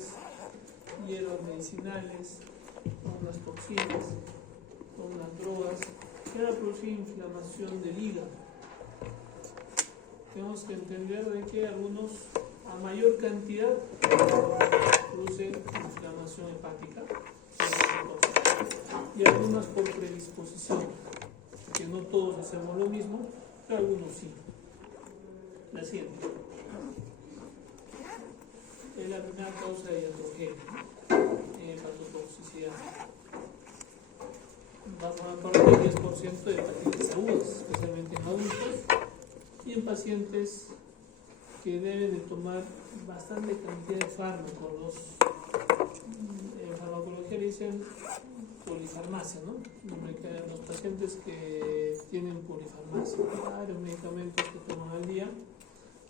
geles, hierbas medicinales, unas toxinas, unas drogas que van a producir inflamación del hígado. Tenemos que entender de que algunos, a mayor cantidad, producen inflamación hepática y algunas por predisposición, que no todos hacemos lo mismo, pero algunos sí. La siguiente es la primera causa de iatrogenia, hepatotoxicidad. Va a formar parte del 10% de hepatitis agudas, especialmente en adultos y en pacientes que deben de tomar bastante cantidad de fármacos. En farmacología le dicen polifarmacia, ¿no? Los pacientes que tienen polifarmacia, varios medicamentos que toman al día,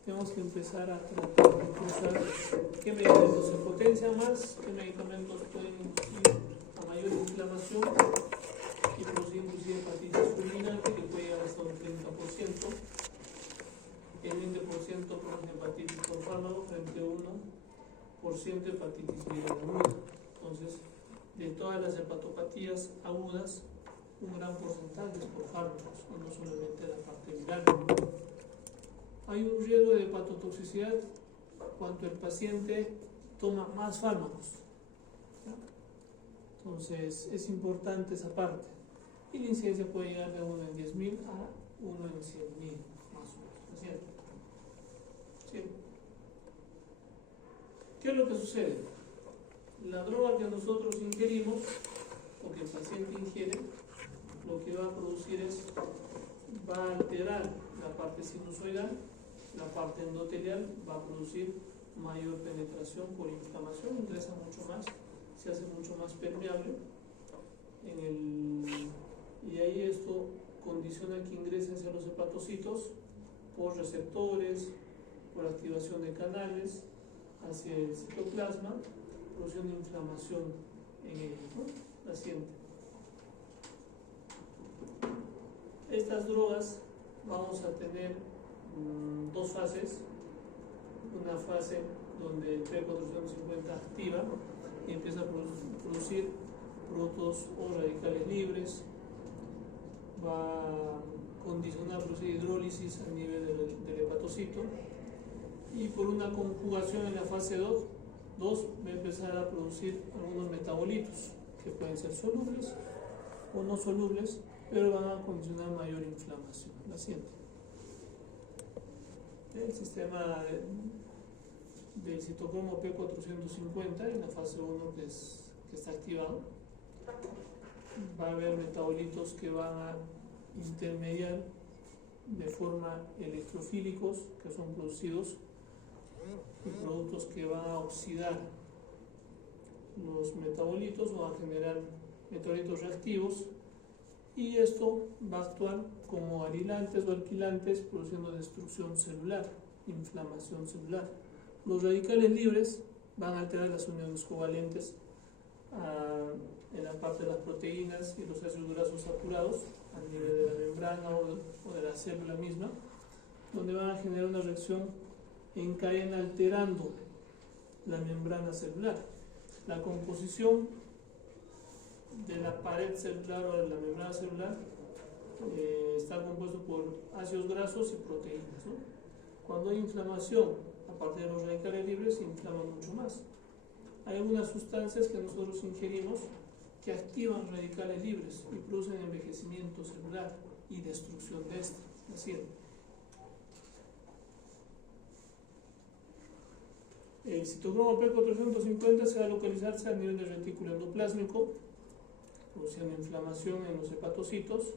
tenemos que empezar a tratar de pensar qué medicamentos se potencian más, qué medicamentos pueden inducir a mayor inflamación y producir inclusive hepatitis fulminante que puede llegar hasta un 30%, el 20% produce hepatitis por fármaco frente a 1% hepatitis viral aguda. Entonces, de todas las hepatopatías agudas, un gran porcentaje es por fármacos, y no solamente la parte viral. Hay un riesgo de hepatotoxicidad cuando el paciente toma más fármacos. Entonces, es importante esa parte. Y la incidencia puede llegar de 1 en 10.000 a 1 en 100.000, más o menos. ¿No es cierto? ¿Sí? ¿Qué es lo que sucede? La droga que nosotros ingerimos, o que el paciente ingiere, lo que va a producir es, va a alterar la parte sinusoidal, la parte endotelial, va a producir mayor penetración por inflamación, ingresa mucho más, se hace mucho más permeable y ahí esto condiciona que ingresen hacia los hepatocitos por receptores, por activación de canales hacia el citoplasma, produciendo inflamación en ellos, ¿no? La siguiente. Estas drogas vamos a tener dos fases. Una fase donde el P450 activa y empieza a producir productos o radicales libres, va a condicionar a producir hidrólisis a nivel del hepatocito y por una conjugación en la fase 2 va a empezar a producir algunos metabolitos que pueden ser solubles o no solubles, pero van a condicionar mayor inflamación. La siguiente. El sistema del citocromo P450 en la fase 1 que está activado, va a haber metabolitos que van a intermediar de forma electrofílicos, que son producidos, y productos que van a oxidar los metabolitos o a generar metabolitos reactivos, y esto va a actuar como arilantes o alquilantes, produciendo destrucción celular, inflamación celular. Los radicales libres van a alterar las uniones covalentes en la parte de las proteínas y los ácidos grasos saturados a nivel de la membrana o de la célula misma, donde van a generar una reacción en cadena alterando la membrana celular. La composición de la pared celular o de la membrana celular está compuesto por ácidos grasos y proteínas, ¿no? Cuando hay inflamación a partir de los radicales libres, se inflama mucho más. Hay algunas sustancias que nosotros ingerimos que activan radicales libres y producen envejecimiento celular y destrucción de este. Así es. El citocromo P450 se va a localizarse a nivel del retículo endoplásmico, produciendo inflamación en los hepatocitos.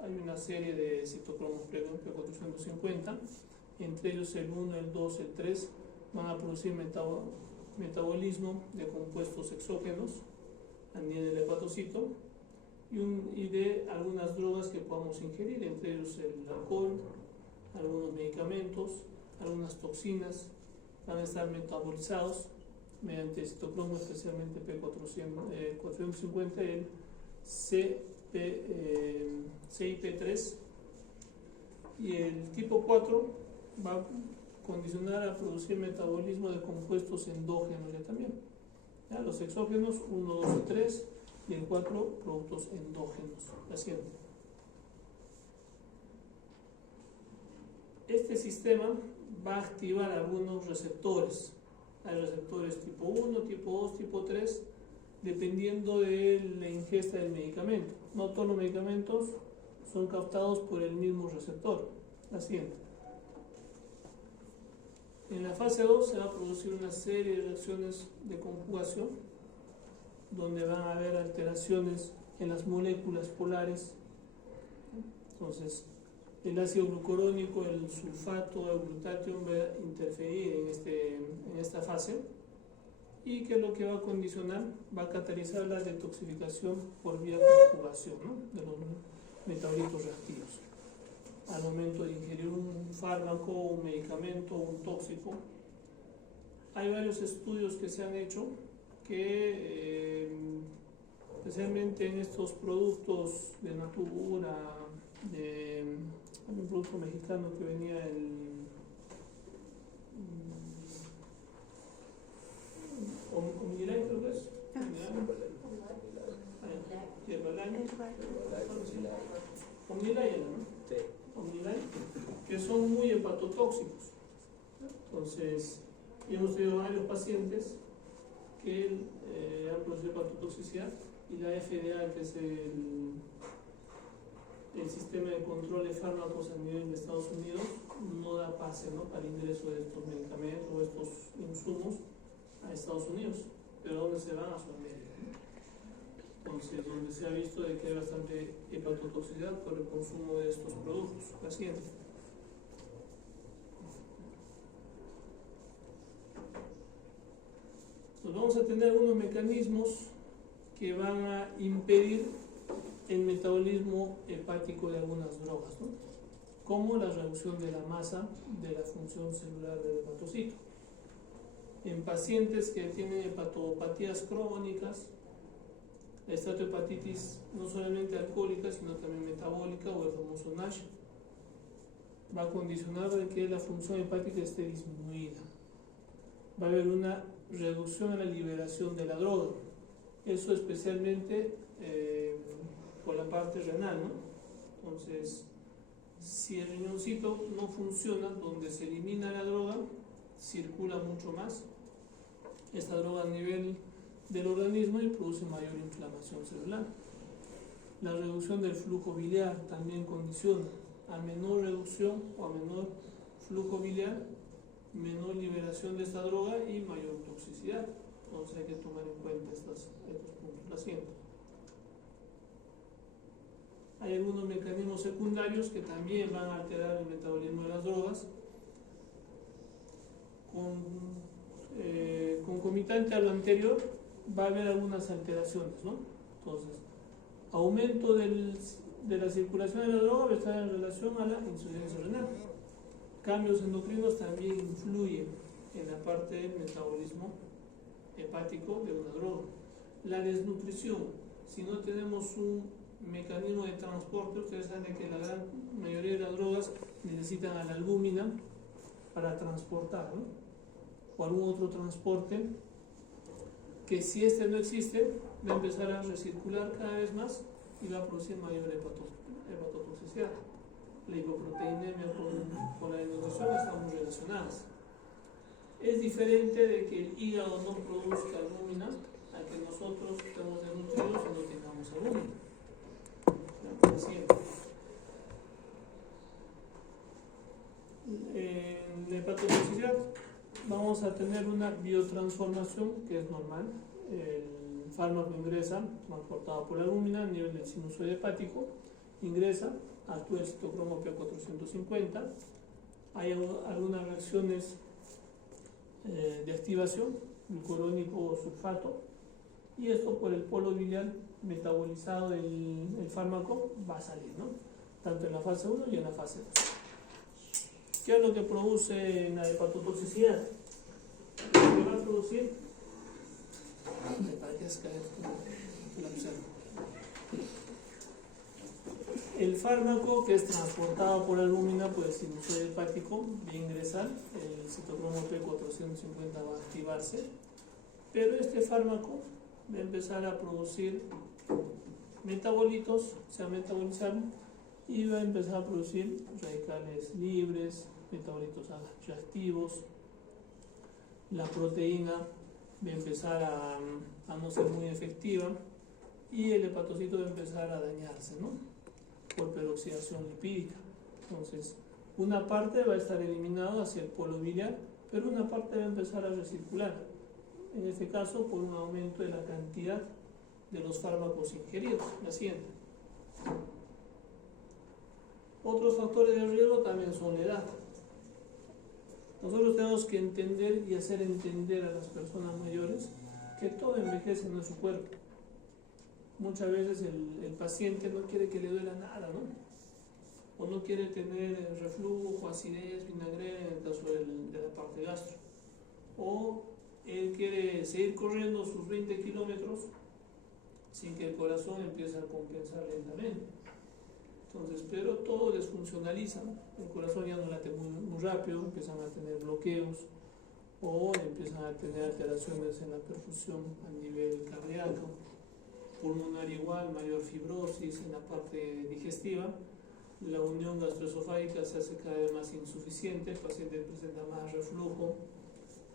Hay una serie de citocromos P450, entre ellos el 1, el 2, el 3 van a producir metabolismo de compuestos exógenos a nivel del hepatocito y de algunas drogas que podamos ingerir, entre ellos el alcohol, algunos medicamentos, algunas toxinas, van a estar metabolizados mediante el citocromo, especialmente P450, el CIP3, y el tipo 4 va a condicionar a producir metabolismo de compuestos endógenos ya también. ¿Ya? Los exógenos, 1, 2 y 3, y el 4, productos endógenos. La siguiente. Este sistema va a activar algunos receptores. Hay receptores tipo 1, tipo 2, tipo 3, dependiendo de la ingesta del medicamento. No todos los medicamentos son captados por el mismo receptor. La siguiente. En la fase 2 se va a producir una serie de reacciones de conjugación, donde van a haber alteraciones en las moléculas polares. Entonces, el ácido glucurónico, el sulfato, el glutatión va a interferir en esta fase, y que lo que va a condicionar, va a catalizar la detoxificación por vía conjugación, ¿no?, de los metabolitos reactivos. Al momento de ingerir un fármaco, un medicamento, un tóxico, hay varios estudios que se han hecho que, especialmente en estos productos de Natura, un producto mexicano que venía Omnilife, creo que es. Omnilife, ¿no? Sí. Omnilife, que son muy hepatotóxicos. Entonces, hemos tenido varios pacientes que han producido hepatotoxicidad, y la FDA, que es el sistema de control de fármacos a nivel de Estados Unidos, no da pase, ¿no?, para el ingreso de estos medicamentos o estos insumos a Estados Unidos. Pero ¿dónde se van? A Sudamérica, ¿no? Entonces, donde se ha visto de que hay bastante hepatotoxicidad por el consumo de estos productos. La siguiente. Entonces, vamos a tener algunos mecanismos que van a impedir el metabolismo hepático de algunas drogas, ¿no?, como la reducción de la masa de la función celular del hepatocito. En pacientes que tienen hepatopatías crónicas, la esteatohepatitis no solamente alcohólica, sino también metabólica, o el famoso NASH, va a condicionar de que la función hepática esté disminuida. Va a haber una reducción en la liberación de la droga. Eso especialmente por la parte renal, ¿no? Entonces, si el riñoncito no funciona, donde se elimina la droga, circula mucho más esta droga a nivel del organismo y produce mayor inflamación celular. La reducción del flujo biliar también condiciona. A menor reducción o a menor flujo biliar, menor liberación de esta droga y mayor toxicidad. Entonces hay que tomar en cuenta estos puntos. La siguiente. Hay algunos mecanismos secundarios que también van a alterar el metabolismo de las drogas. Concomitante a lo anterior, va a haber algunas alteraciones, ¿no? Entonces, aumento de la circulación de la droga va a estar en relación a la insuficiencia renal. Cambios endocrinos también influyen en la parte del metabolismo hepático de una droga. La desnutrición, si no tenemos un mecanismo de transporte, ustedes saben que la gran mayoría de las drogas necesitan a la albúmina para transportar, ¿no?, o algún otro transporte, que si este no existe, va a empezar a recircular cada vez más y va a producir mayor hepatotoxicidad. La hipoproteinemia con la desnutrición están muy relacionadas. Es diferente de que el hígado no produzca albúmina a que nosotros estemos desnutridos y no tengamos albúmina. En la hepatotoxicidad vamos a tener una biotransformación que es normal. El fármaco ingresa transportado por la albúmina a nivel del sinusoide hepático, ingresa, actúa el citocromo P450, hay algunas reacciones de activación, glucurónico o sulfato, y esto por el polo biliar metabolizado del fármaco va a salir, ¿no?, tanto en la fase 1 y en la fase 2. ¿Qué es lo que produce la hepatotoxicidad? Lo que va a producir, me parece caer la observa. El fármaco que es transportado por albúmina por el sinusoide hepático va a ingresar, el citocromo P450 va a activarse, pero este fármaco va a empezar a producir metabolitos, se va a metabolizar y va a empezar a producir radicales libres, metabolitos reactivos. La proteína va a empezar a no ser muy efectiva y el hepatocito va a empezar a dañarse, ¿no? Por peroxidación lipídica. Entonces, una parte va a estar eliminada hacia el polo biliar, pero una parte va a empezar a recircular. En este caso, por un aumento de la cantidad de los fármacos ingeridos. La siguiente. Otros factores de riesgo también son la edad. Nosotros tenemos que entender y hacer entender a las personas mayores que todo envejece en nuestro cuerpo. Muchas veces el paciente no quiere que le duela nada, ¿no? O no quiere tener reflujo, acidez, vinagrera en el caso de la parte gastro. O él quiere seguir corriendo sus 20 kilómetros sin que el corazón empiece a compensar lentamente. Entonces, pero todo desfuncionaliza, ¿no? El corazón ya no late muy rápido, empiezan a tener bloqueos o empiezan a tener alteraciones en la perfusión a nivel cardíaco, pulmonar igual, mayor fibrosis en la parte digestiva, la unión gastroesofágica se hace cada vez más insuficiente, el paciente presenta más reflujo,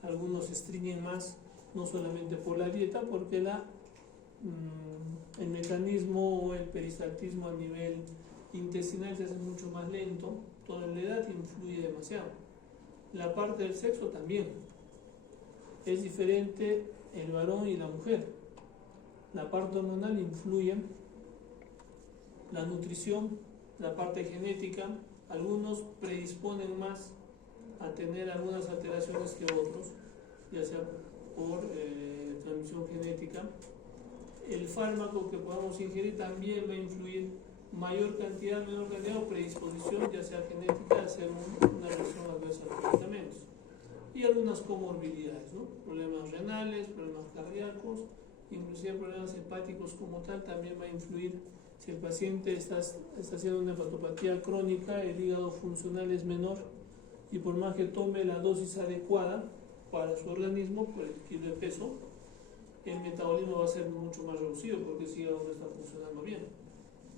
algunos se estreñen más, no solamente por la dieta, porque el mecanismo o el peristaltismo a nivel intestinal se hace mucho más lento, toda la edad influye demasiado. La parte del sexo también, es diferente el varón y la mujer. La parte hormonal influye, la nutrición, la parte genética, algunos predisponen más a tener algunas alteraciones que otros, ya sea por transmisión genética. El fármaco que podamos ingerir también va a influir, mayor cantidad, menor cantidad o predisposición, ya sea genética, a hacer una reacción adversa a los medicamentos. Y algunas comorbilidades, ¿no? Problemas renales, problemas cardíacos, inclusive problemas hepáticos como tal, también va a influir. Si el paciente está haciendo una hepatopatía crónica, el hígado funcional es menor y por más que tome la dosis adecuada para su organismo, por el kilo de peso, el metabolismo va a ser mucho más reducido porque ese hígado no está funcionando bien.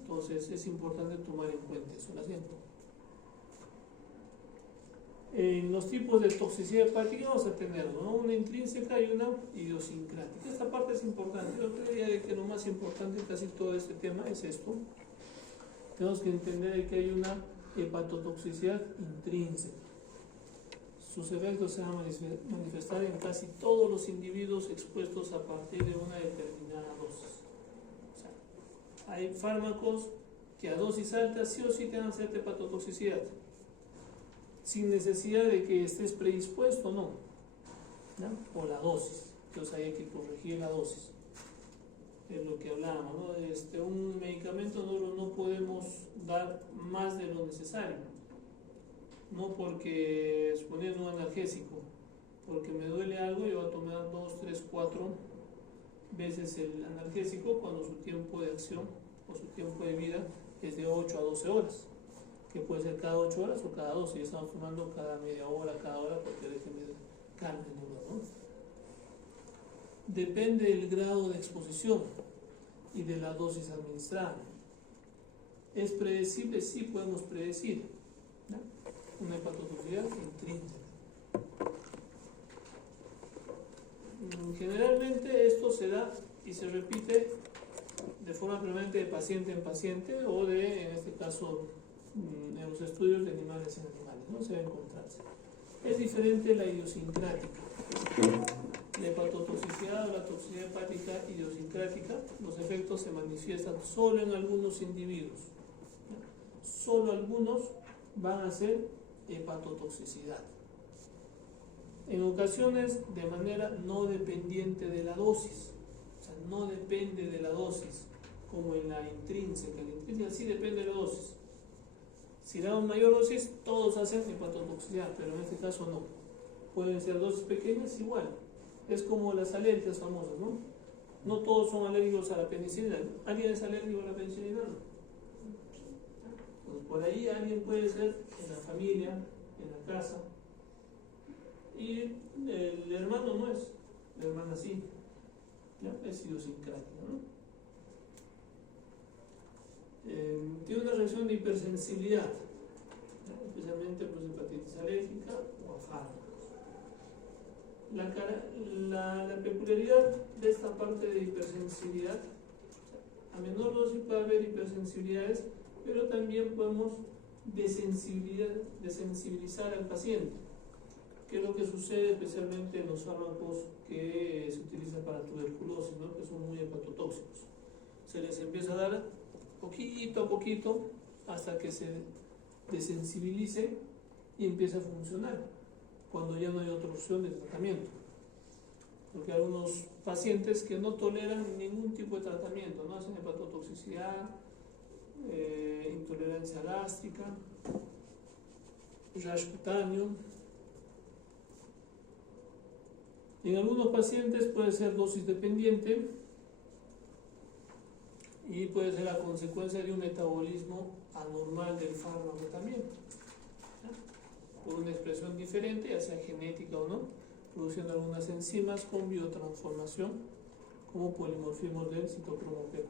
Entonces es importante tomar en cuenta eso. La siguiente. En los tipos de toxicidad hepática vamos a tener, ¿no? Una intrínseca y una idiosincrática. Esta parte es importante. Yo creería que lo más importante de casi todo este tema es esto. Tenemos que entender que hay una hepatotoxicidad intrínseca. Sus efectos se van a manifestar en casi todos los individuos expuestos a partir de una determinada dosis. O sea, hay fármacos que a dosis altas sí o sí tengan cierta hepatotoxicidad, sin necesidad de que estés predispuesto, no, o la dosis. Entonces hay que corregir la dosis, es lo que hablábamos, ¿no? Un medicamento no podemos dar más de lo necesario, no porque, suponiendo un analgésico, porque me duele algo, yo voy a tomar 2, 3, 4 veces el analgésico cuando su tiempo de acción o su tiempo de vida es de 8 a 12 horas. Que puede ser cada 8 horas o cada 12, y estamos tomando cada media hora, cada hora, porque déjenme calma, ¿no? Depende del grado de exposición y de la dosis administrada. ¿Es predecible? Sí, podemos predecir, ¿no? Una hepatotoxicidad intrínseca. Generalmente esto se da y se repite de forma permanente de paciente en paciente o de, en este caso, en los estudios de animales en animales, ¿no? Se va a encontrarse. Es diferente la idiosincrática. La hepatotoxicidad o la toxicidad hepática idiosincrática, los efectos se manifiestan solo en algunos individuos. Solo algunos van a ser hepatotoxicidad. En ocasiones de manera no dependiente de la dosis. O sea, no depende de la dosis, como en la intrínseca. La intrínseca sí depende de la dosis. Si damos mayor dosis, todos hacen hepatotoxicidad, pero en este caso no. Pueden ser dosis pequeñas, igual. Es como las alergias famosas, ¿no? No todos son alérgicos a la penicilina. ¿Alguien es alérgico a la penicilina? por ahí alguien puede ser en la familia, en la casa, y el hermano no es, la hermana sí, ¿ya? Es idiosincrática, ¿no? Tiene una reacción de hipersensibilidad, ¿ya? Especialmente pues hepatitis alérgica o a fármacos. La peculiaridad de esta parte de hipersensibilidad, a menor dosis puede haber hipersensibilidades, pero también podemos desensibilizar al paciente, que es lo que sucede especialmente en los fármacos que se utilizan para tuberculosis, ¿no? Que son muy hepatotóxicos. Se les empieza a dar poquito a poquito hasta que se desensibilice y empiece a funcionar, cuando ya no hay otra opción de tratamiento. Porque hay algunos pacientes que no toleran ningún tipo de tratamiento, no hacen hepatotoxicidad, intolerancia gástrica, rash cutáneo. En algunos pacientes puede ser dosis dependiente y puede ser la consecuencia de un metabolismo anormal del fármaco también, ¿ya? Por una expresión diferente, ya sea genética o no, produciendo algunas enzimas con biotransformación, como polimorfismos del citocromo P450.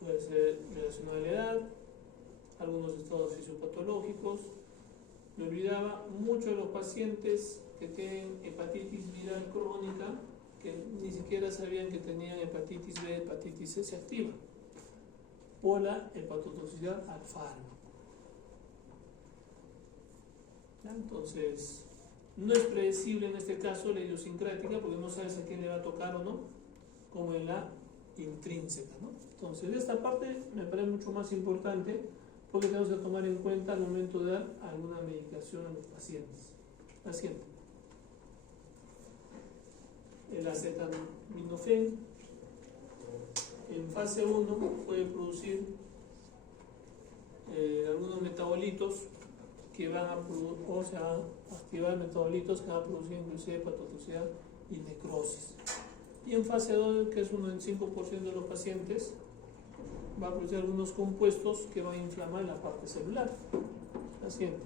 Puede ser relacionado a la edad, algunos estados fisiopatológicos. Me olvidaba, muchos de los pacientes que tienen hepatitis viral crónica, que ni siquiera sabían que tenían hepatitis B, hepatitis C, se activa por la hepatotoxicidad al fármaco. ¿Ya? Entonces, no es predecible en este caso la idiosincrática, porque no sabes a quién le va a tocar o no, como en la intrínseca, ¿no? Entonces, esta parte me parece mucho más importante, porque tenemos que tomar en cuenta al momento de dar alguna medicación a los pacientes. El acetaminofén en fase 1 puede producir algunos metabolitos que van a activar metabolitos que van a producir inclusive hepatotoxicidad y necrosis. Y en fase 2, que es uno en 5% de los pacientes, va a producir algunos compuestos que van a inflamar la parte celular. Paciente.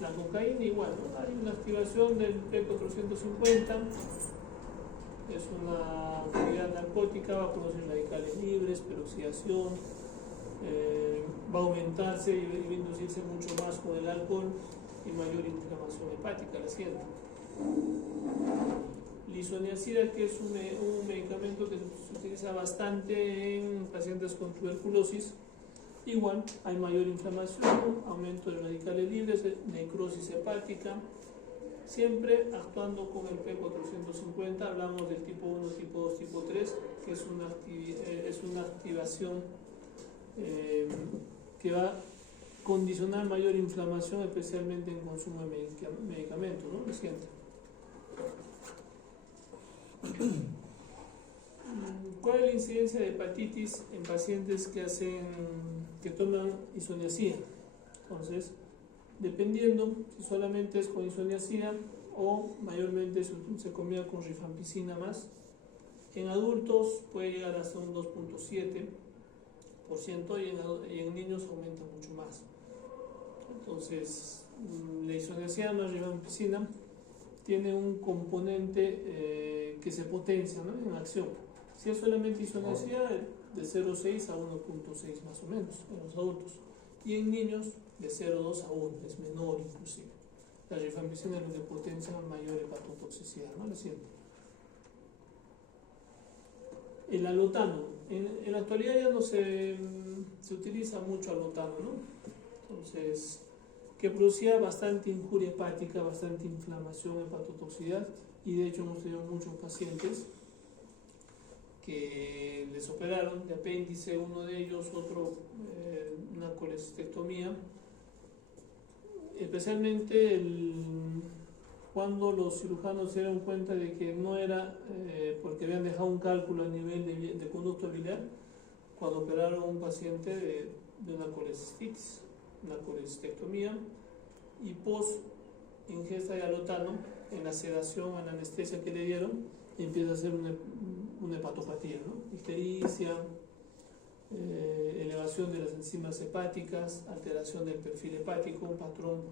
La cocaína igual, ¿no? Hay una activación del P450, es una actividad narcótica, va a producir radicales libres, peroxidación, va a aumentarse y va a inducirse mucho más con el alcohol y mayor inflamación hepática, la sienta. Lisoniazida, que es un medicamento que se utiliza bastante en pacientes con tuberculosis, igual hay mayor inflamación, aumento de radicales libres, necrosis hepática, siempre actuando con el P450. Hablamos del tipo 1, tipo 2, tipo 3, que es una activación que va a condicionar mayor inflamación, especialmente en consumo de medicamentos, ¿no? ¿Lo siente? ¿Cuál es la incidencia de hepatitis en pacientes que toman isoniazida? Entonces, dependiendo si solamente es con isoniazida o mayormente se combina con rifampicina más, en adultos puede llegar hasta un 2.7% y en niños aumenta mucho más. Entonces, la isoniazida más rifampicina tiene un componente que se potencia, ¿no? En acción. Si es solamente isoniazida, de 0,6 a 1,6 más o menos en los adultos, y en niños de 0,2 a 1, es menor inclusive. La rifampicina es lo que potencia mayor hepatotoxicidad, ¿no? ¿Lo siento? El alotano, en la actualidad ya no se utiliza mucho alotano, ¿no? Entonces, que producía bastante injuria hepática, bastante inflamación, hepatotoxicidad, y de hecho hemos tenido muchos pacientes que les operaron de apéndice, uno de ellos, otro una colecistectomía, especialmente cuando los cirujanos se dieron cuenta de que no era porque habían dejado un cálculo a nivel de conducto biliar, cuando operaron a un paciente de una colecistitis, una colecistectomía, y post ingesta de alotano, en la sedación, en la anestesia que le dieron, empieza a hacer una hepatopatía, ¿no? Ictericia, elevación de las enzimas hepáticas, alteración del perfil hepático, un patrón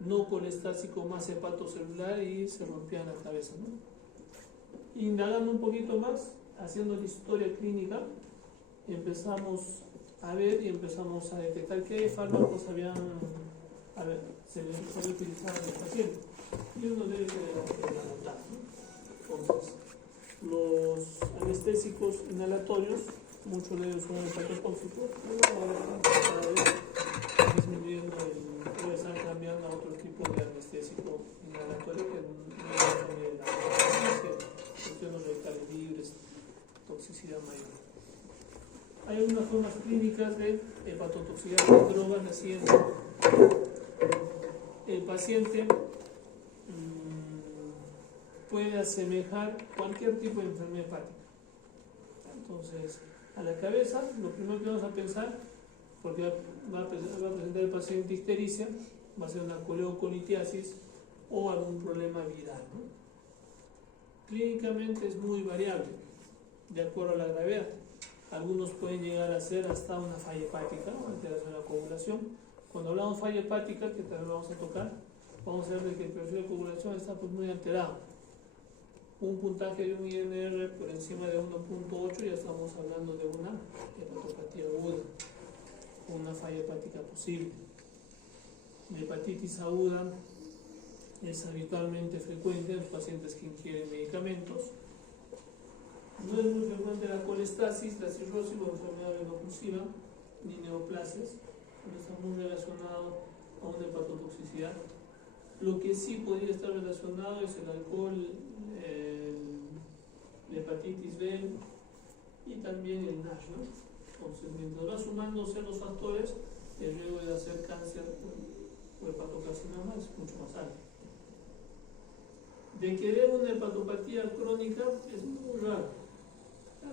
no colestático más hepatocelular y se rompía la cabeza, ¿no? Indagando un poquito más, haciendo la historia clínica, empezamos a ver y empezamos a detectar qué fármacos se les utilizado en el paciente. Y uno debe ser el anotado, ¿no? Entonces, los anestésicos inhalatorios, muchos de ellos son hepatotóxicos, cada vez disminuyendo puede estar cambiando a otro tipo de anestésico inhalatorio que no tiene la cuestiones radicales libres, toxicidad mayor. Hay algunas formas clínicas de hepatotoxicidad de drogas, la siguiente. El paciente puede asemejar cualquier tipo de enfermedad hepática. Entonces, a la cabeza, lo primero que vamos a pensar, porque va a presentar el paciente ictericia, va a ser una coleocolitiasis o algún problema viral, ¿no? Clínicamente es muy variable, de acuerdo a la gravedad. Algunos pueden llegar a ser hasta una falla hepática, o alteración de la coagulación. Cuando hablamos de falla hepática, que también vamos a tocar, vamos a ver de que el perfil de coagulación está pues muy alterado. Un puntaje de un INR por encima de 1.8 ya estamos hablando de una hepatopatía aguda, una falla hepática posible. La hepatitis aguda es habitualmente frecuente en los pacientes que ingieren medicamentos. No es muy frecuente la colestasis, la cirrosis o enfermedad veno-oclusiva, ni neoplasias, no está muy relacionado a una hepatotoxicidad. Lo que sí podría estar relacionado es el alcohol, la hepatitis B y también el NASH, ¿no? Entonces, mientras va sumándose los factores, el riesgo de hacer cáncer o hepatocarcinoma es mucho más alto. De que dé una hepatopatía crónica es muy raro.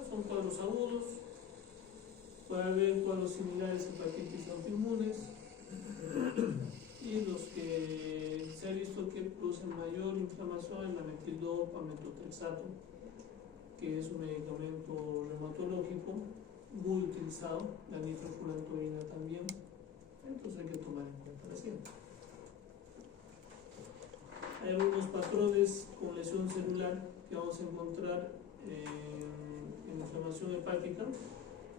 Son cuadros agudos, puede haber cuadros similares a hepatitis autoinmunes y los que se ha visto que producen mayor inflamación es la metildopa, metotrexato, que es un medicamento reumatológico muy utilizado, la nitrofurantoína también, entonces hay que tomar en cuenta la siguiente. Hay algunos patrones con lesión celular que vamos a encontrar en inflamación hepática.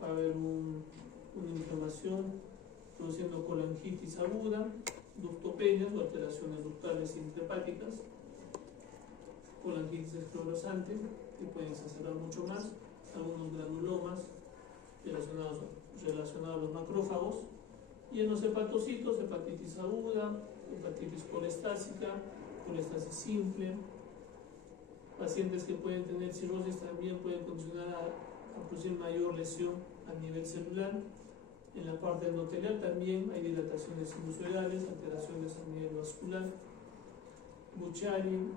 Va a haber una inflamación produciendo colangitis aguda, ductopenias o alteraciones ductales intrahepáticas, colangitis esclerosante, que pueden exacerbar mucho más, algunos granulomas relacionados a los macrófagos, y en los hepatocitos, hepatitis aguda, hepatitis colestásica, colestasis simple. Pacientes que pueden tener cirrosis también pueden condicionar a producir mayor lesión a nivel celular. En la parte endotelial también hay dilataciones sinusoidales, alteraciones a nivel vascular, Buchanan,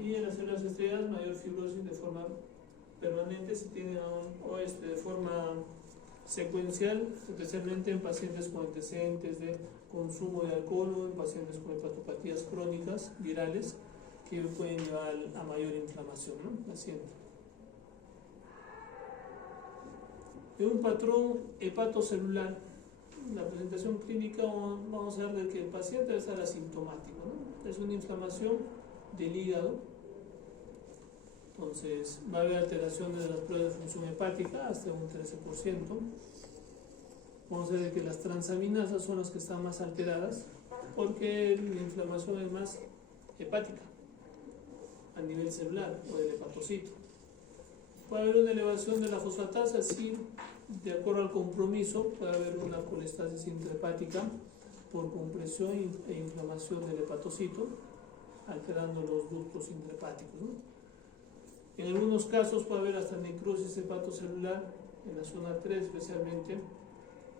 y en las células estrelladas mayor fibrosis de forma permanente si tienen de forma secuencial, especialmente en pacientes con antecedentes de consumo de alcohol o en pacientes con hepatopatías crónicas virales que pueden llevar a mayor inflamación, ¿no? La siguiente. De un patrón hepatocelular, la presentación clínica vamos a ver de que el paciente debe estar asintomático, ¿no? Es una inflamación del hígado, entonces va a haber alteraciones de las pruebas de función hepática hasta un 13%. Vamos a ver que las transaminasas son las que están más alteradas porque la inflamación es más hepática a nivel celular o del hepatocito. Puede haber una elevación de la fosfatasa, sí, de acuerdo al compromiso, puede haber una colestasis intrahepática por compresión e inflamación del hepatocito, alterando los ductos intrahepáticos, ¿no? En algunos casos puede haber hasta necrosis hepatocelular en la zona 3, especialmente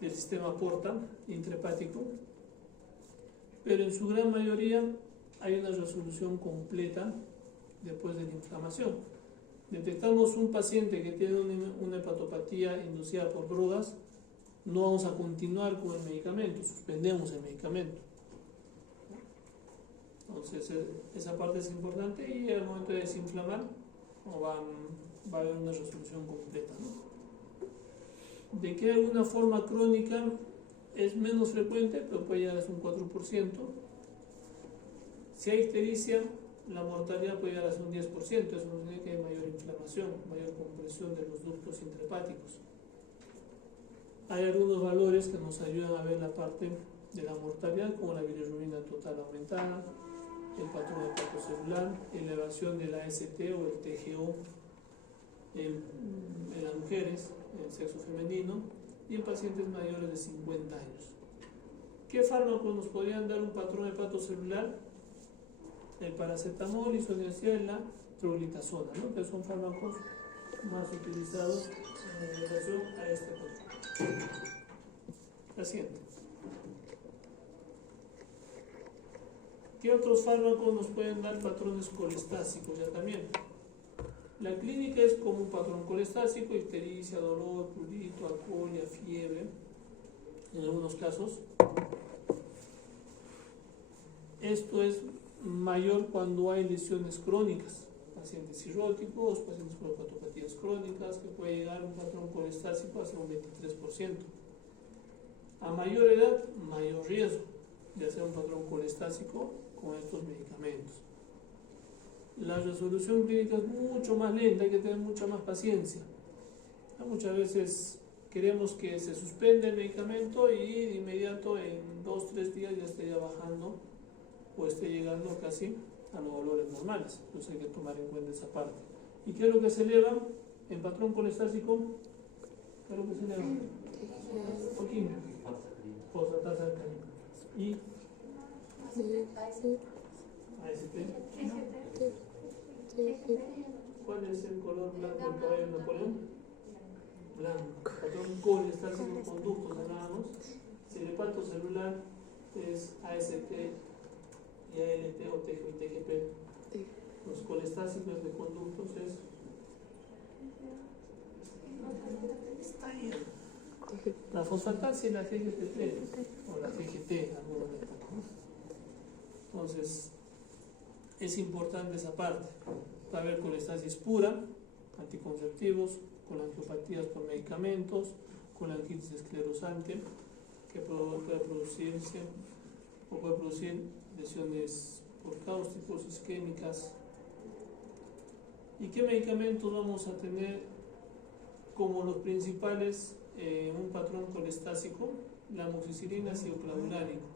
del sistema porta intrahepático, pero en su gran mayoría hay una resolución completa después de la inflamación. Detectamos un paciente que tiene una hepatopatía inducida por drogas, no vamos a continuar con el medicamento, suspendemos el medicamento. Entonces esa parte es importante y al momento de desinflamar va a haber una resolución completa, ¿no? De que hay una forma crónica es menos frecuente, pero puede llegar hasta un 4%. Si hay ictericia, la mortalidad puede llegar hasta un 10%, eso significa que hay mayor inflamación, mayor compresión de los ductos intrahepáticos. Hay algunos valores que nos ayudan a ver la parte de la mortalidad, como la bilirrubina total aumentada, el patrón hepatocelular, elevación de la AST o el TGO en las mujeres, en el sexo femenino, y en pacientes mayores de 50 años. ¿Qué fármacos nos podrían dar un patrón hepatocelular? El paracetamol, isoniazida y la troglitazona, ¿no? Que son fármacos más utilizados en relación a este patrón. La siguiente. ¿Qué otros fármacos nos pueden dar patrones colestásicos? Ya también. La clínica es como un patrón colestásico: ictericia, dolor, prurito, alcoholia, fiebre. En algunos casos, esto es mayor cuando hay lesiones crónicas, pacientes cirróticos, pacientes con hepatopatías crónicas, que puede llegar a un patrón colestásico hasta un 23%. A mayor edad, mayor riesgo de hacer un patrón colestásico con estos medicamentos. La resolución clínica es mucho más lenta, hay que tener mucha más paciencia. Muchas veces queremos que se suspenda el medicamento y de inmediato en 2-3 días ya esté bajando o esté llegando casi a los valores normales. Entonces hay que tomar en cuenta esa parte. ¿Y qué es lo que se eleva en patrón colestásico? ¿Qué es lo que se eleva? Joaquín. Fosfatasa alcalina. ¿Y? AST. ¿Cuál es el color blanco del caballo de Napoleón? Blanco. Patrón colestásico, conductos, hablábamos. Si el hepatocelular es AST y ALT o TG y TGP. Los colestásicos de conductos es... Está ahí. La fosfatasa y la GGT o la GGT, algunos de estos. Entonces, es importante esa parte. Va a haber colestasis pura, anticonceptivos, con angiopatías por medicamentos, con angitis esclerosante, que puede producirse o puede producir lesiones por cáusticos, isquémicas. ¿Y qué medicamentos vamos a tener como los principales en un patrón colestásico? La amoxicilina cioclavulánico.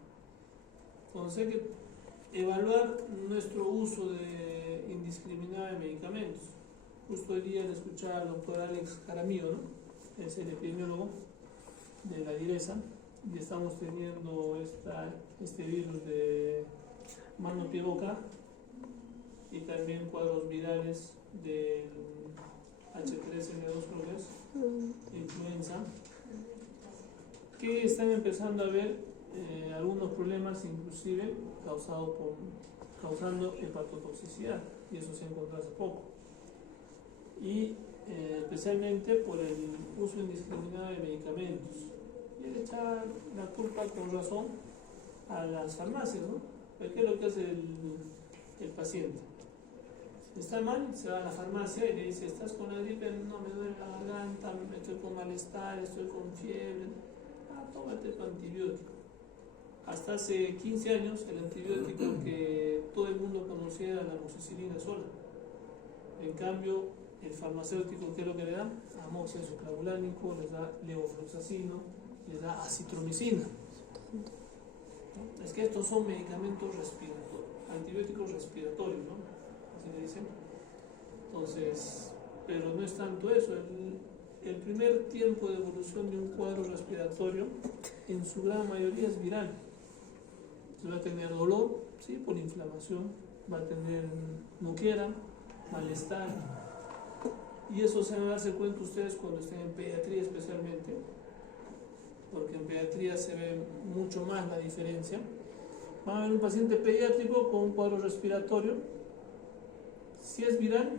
Entonces hay que evaluar nuestro uso indiscriminado de medicamentos. Justo hoy día le escuchaba al doctor Alex Jaramillo, ¿no? Es el epidemiólogo de la DIRESA, y estamos teniendo este virus de mano, pie, boca, y también cuadros virales del H3N2, creo que es, influenza, que están empezando a ver algunos problemas, inclusive causando hepatotoxicidad, y eso se encontró hace poco. Y especialmente por el uso indiscriminado de medicamentos. Y él echa la culpa con razón a las farmacias, ¿no? ¿Pero qué es lo que hace el paciente? Está mal, se va a la farmacia y le dice: ¿estás con la gripe? No, me duele la garganta, estoy con malestar, estoy con fiebre. Tómate tu antibiótico. Hasta hace 15 años el antibiótico que todo el mundo conocía era la amoxicilina sola. En cambio, el farmacéutico, ¿qué es lo que le da? Amoxia cioclavulánico, les da levofloxacino, les da acitromicina. Es que estos son medicamentos respiratorios, antibióticos respiratorios, ¿no? Así le dicen. Entonces, pero no es tanto eso. El primer tiempo de evolución de un cuadro respiratorio, en su gran mayoría, es viral. Va a tener dolor, ¿sí?, por inflamación, va a tener moquera, malestar, y eso se van a darse cuenta ustedes cuando estén en pediatría, especialmente, porque en pediatría se ve mucho más la diferencia. Van a ver un paciente pediátrico con un cuadro respiratorio, si es viral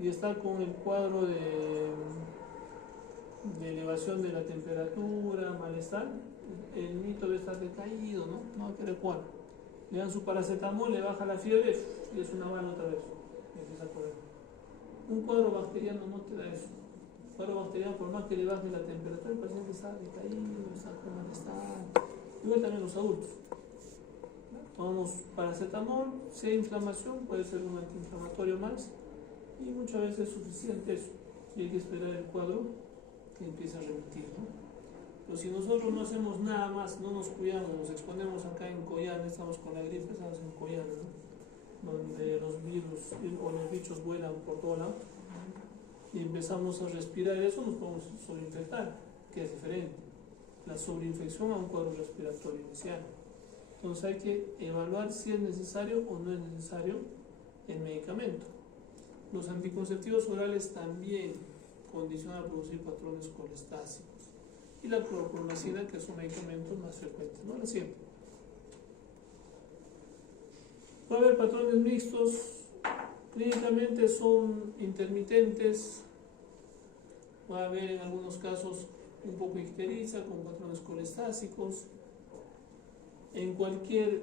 y está con el cuadro de elevación de la temperatura, malestar, el niño debe estar decaído, ¿no? No va a querer jugar. Le dan su paracetamol, le baja la fiebre y es una bala otra vez. Empieza a correr. Un cuadro bacteriano no te da eso. cuadro bacteriano, por más que le baje la temperatura, el paciente está decaído, está con malestar. Igual también los adultos. Tomamos paracetamol, si hay inflamación, puede ser un antiinflamatorio más, y muchas veces es suficiente eso. Y hay que esperar el cuadro que empiece a remitir, ¿no? Pero si nosotros no hacemos nada más, no nos cuidamos, nos exponemos acá en Coyana, estamos con la gripe, estamos en Coyana, ¿no? Donde los virus o los bichos vuelan por todo lado, y empezamos a respirar eso, nos podemos sobreinfectar, que es diferente. La sobreinfección a un cuadro respiratorio inicial. Entonces hay que evaluar si es necesario o no es necesario el medicamento. Los anticonceptivos orales también condicionan a producir patrones colestásicos. Y la clorpromacina, que son medicamentos más frecuentes, ¿no? La siguiente. Va a haber patrones mixtos, clínicamente son intermitentes, va a haber en algunos casos un poco icteriza con patrones colestásicos. En cualquier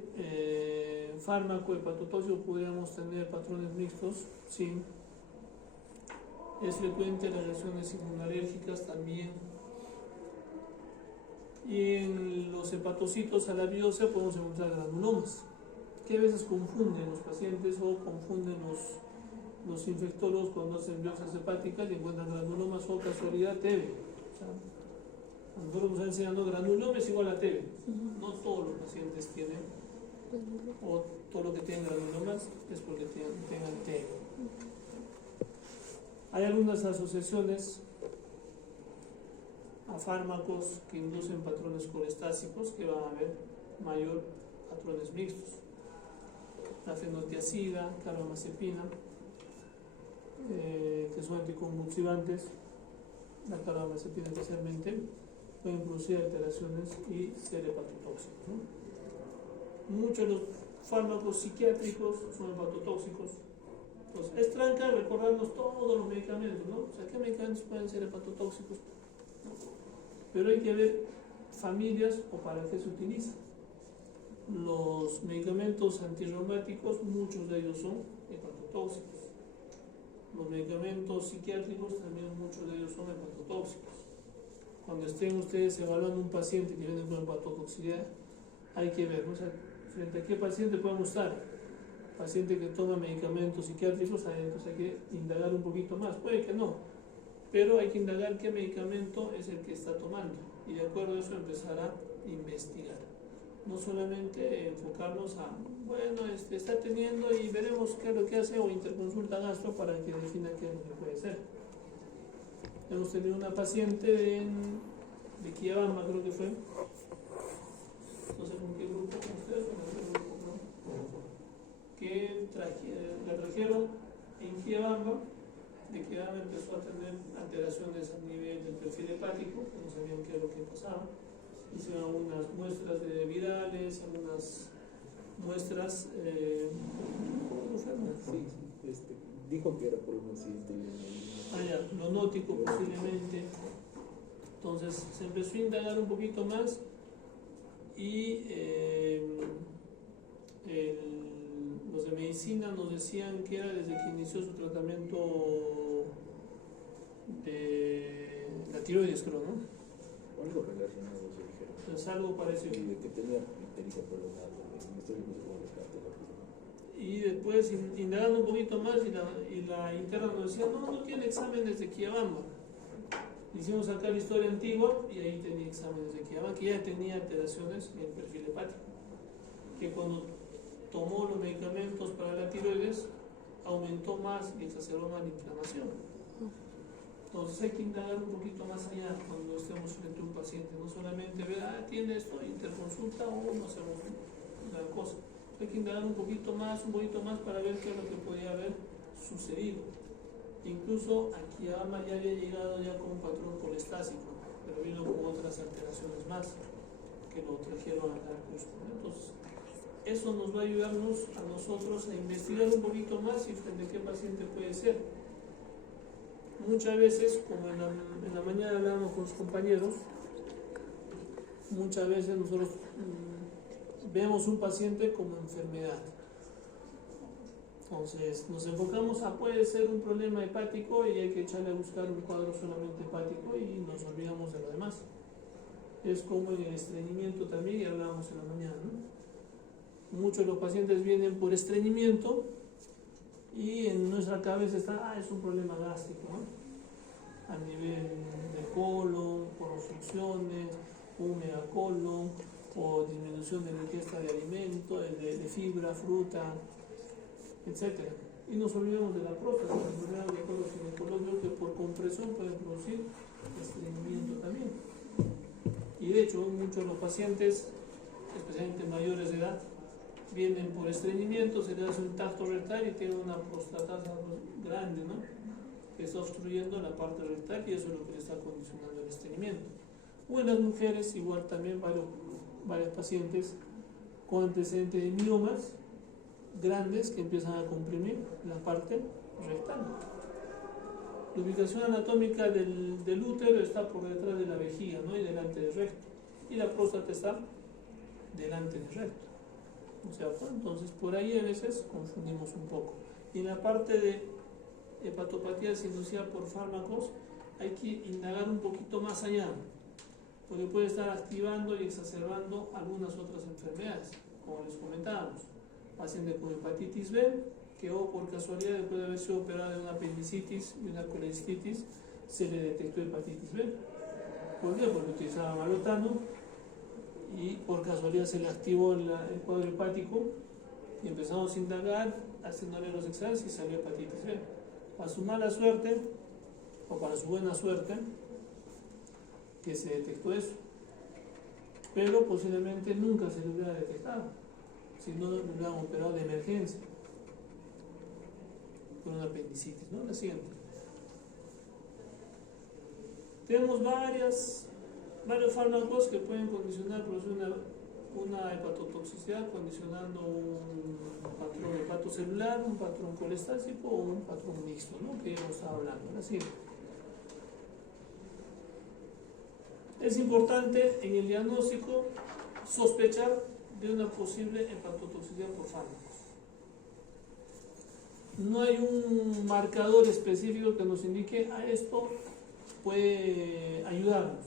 fármaco hepatotóxico podríamos tener patrones mixtos, sí. Es frecuente las reacciones inmunológicas también. Y en los hepatocitos a la biopsia podemos encontrar granulomas, que a veces confunden los pacientes o confunden los infectólogos cuando hacen biopsias hepáticas y encuentran granulomas o casualidad TB. O sea, a nosotros nos están enseñando granuloma es igual a TB. No todos los pacientes tienen, o todo lo que tienen granulomas es porque tengan TB. Hay algunas asociaciones a fármacos que inducen patrones colestásicos que van a haber mayor patrones mixtos. La fenotiazida, carbamazepina, que son anticonvulsivantes, la carbamazepina especialmente, pueden producir alteraciones y ser hepatotóxicos, ¿no? Muchos de los fármacos psiquiátricos son hepatotóxicos. Entonces, es tranca recordarnos todos los medicamentos, ¿no? O sea, ¿qué medicamentos pueden ser hepatotóxicos? Pero hay que ver familias o para qué se utilizan. Los medicamentos antirreumáticos, muchos de ellos son hepatotóxicos. Los medicamentos psiquiátricos también muchos de ellos son hepatotóxicos. Cuando estén ustedes evaluando un paciente que viene con hepatotoxicidad, hay que ver, ¿no? O sea, frente a qué paciente podemos estar. Paciente que toma medicamentos psiquiátricos, entonces hay que indagar un poquito más. Puede que no, pero hay que indagar qué medicamento es el que está tomando y de acuerdo a eso empezar a investigar. No solamente enfocarnos a, bueno, está teniendo y veremos qué es lo que hace, o interconsulta gastro para que defina qué es lo que puede ser. Hemos tenido una paciente de Quillabamba, creo que fue, no sé con qué grupo, con ustedes, con el grupo, ¿no? Que la trajeron en Quillabamba. De que empezó a tener alteraciones a nivel del perfil hepático, no sabían qué es lo que pasaba. Hicieron algunas muestras de virales, algunas muestras. Sí, dijo que era por un accidente. Nonótico posiblemente. Entonces se empezó a indagar un poquito más y los de medicina nos decían que era desde que inició su tratamiento de la tiroides, creo, ¿no? Algo relacionado, se dijeron. Entonces algo parecido. Y de que tenía ictericia pulmonar, y después indagando un poquito más y la interna nos decía, no tiene exámenes de Quillabamba. Hicimos acá la historia antigua y ahí tenía exámenes de Quillabamba, que ya tenía alteraciones en el perfil hepático. Que cuando tomó los medicamentos para la tiroides, aumentó más y exacerbó más la inflamación. Entonces hay que indagar un poquito más allá cuando estemos frente a un paciente, no solamente ver, tiene esto, interconsulta o no hacemos gran cosa. Hay que indagar un poquito más para ver qué es lo que podía haber sucedido. Incluso aquí Ama ya había llegado ya con un patrón colestásico, pero vino con otras alteraciones más que lo trajeron al curso. Entonces, eso nos va a ayudarnos a nosotros a investigar un poquito más y frente a qué paciente puede ser. Muchas veces, como en la mañana hablábamos con los compañeros, muchas veces nosotros vemos un paciente como enfermedad. Entonces nos enfocamos a puede ser un problema hepático y hay que echarle a buscar un cuadro solamente hepático y nos olvidamos de lo demás. Es como en el estreñimiento también, y hablábamos en la mañana, ¿no? Muchos de los pacientes vienen por estreñimiento y en nuestra cabeza está, es un problema gástrico, ¿no? A nivel de colon, por obstrucciones, un megacolon o disminución de la ingesta de alimentos, de fibra, fruta, etc. Y nos olvidamos de la próstata, nos olvidamos de los ginecológicos que por compresión pueden producir estreñimiento también. Y de hecho, muchos de los pacientes, especialmente mayores de edad, vienen por estreñimiento, se les hace un tacto rectal y tienen una prostatasa grande, ¿no? Que está obstruyendo la parte rectal y eso es lo que le está condicionando el estreñimiento. O en las mujeres, igual también varios pacientes con antecedentes de miomas grandes que empiezan a comprimir la parte rectal. La ubicación anatómica del útero está por detrás de la vejiga, ¿no? Y delante del recto. Y la próstata está delante del recto. O sea, entonces por ahí a veces confundimos un poco. Y en la parte de hepatopatía inducida por fármacos hay que indagar un poquito más allá, porque puede estar activando y exacerbando algunas otras enfermedades, como les comentábamos. Paciente con hepatitis B, que por casualidad después de haber sido operado de una apendicitis y una colecistitis, se le detectó hepatitis B. ¿Por qué? Porque utilizaba malotano y por casualidad se le activó el cuadro hepático y empezamos a indagar, haciéndole los exámenes y salió hepatitis B. Para su mala suerte, o para su buena suerte, que se detectó eso. Pero posiblemente nunca se le hubiera detectado, si no lo hubieran operado de emergencia con una apendicitis, ¿no? La siguiente. Tenemos varios fármacos que pueden condicionar una hepatotoxicidad, condicionando un patrón hepatocelular, un patrón colestático o un patrón mixto, ¿no? Que hemos estado hablando. La siguiente. Es importante en el diagnóstico sospechar de una posible hepatotoxicidad por fármacos. No hay un marcador específico que nos indique a esto puede ayudarnos,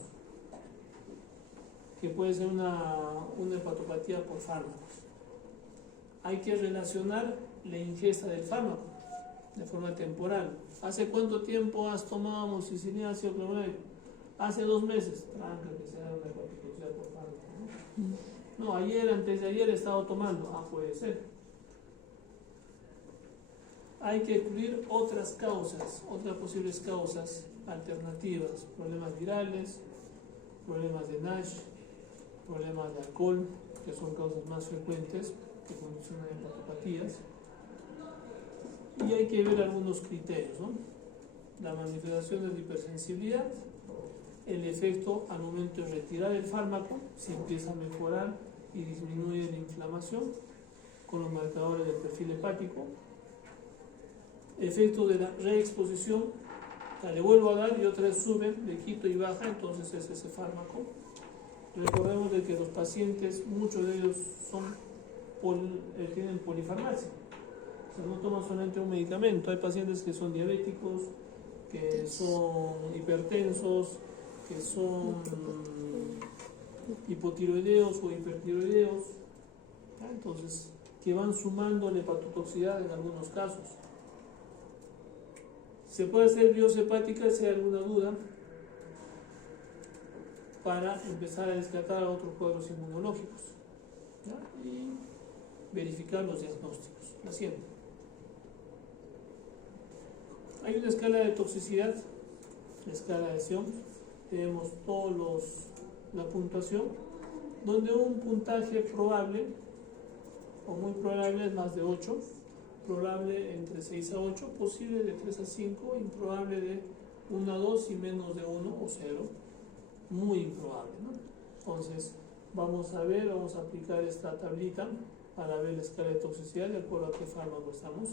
que puede ser una hepatopatía por fármacos. Hay que relacionar la ingesta del fármaco de forma temporal. ¿Hace cuánto tiempo has tomado amoxicilina, ácido clorhídrico? Hace 2 meses. Tranca que sea una hepatotoxicidad por fármaco, ¿no? No, ayer, antes de ayer he estado tomando. Puede ser. Hay que excluir otras posibles causas alternativas, problemas virales, problemas de NASH, problemas de alcohol, que son causas más frecuentes que condicionan hepatopatías. Y hay que ver algunos criterios, ¿no? La manifestación de la hipersensibilidad, el efecto al momento de retirar el fármaco, si empieza a mejorar y disminuye la inflamación con los marcadores del perfil hepático, efecto de la reexposición, o sea, le vuelvo a dar y otra vez sube, le quito y baja, entonces es ese fármaco. Recordemos de que los pacientes, muchos de ellos tienen polifarmacia, o sea, no toman solamente un medicamento. Hay pacientes que son diabéticos, que son hipertensos, que son hipotiroideos o hipertiroideos, entonces que van sumando la hepatotoxicidad en algunos casos. Se puede hacer biopsia hepática si hay alguna duda, para empezar a descartar otros cuadros inmunológicos, ¿ya? Y verificar los diagnósticos. La siguiente. Hay una escala de toxicidad, la escala de Sion. Tenemos la puntuación, donde un puntaje probable o muy probable es más de 8, probable entre 6 a 8, posible de 3 a 5, improbable de 1 a 2 y menos de 1 o 0, muy improbable, ¿no? Entonces vamos a aplicar esta tablita para ver la escala de toxicidad de acuerdo a qué fármaco estamos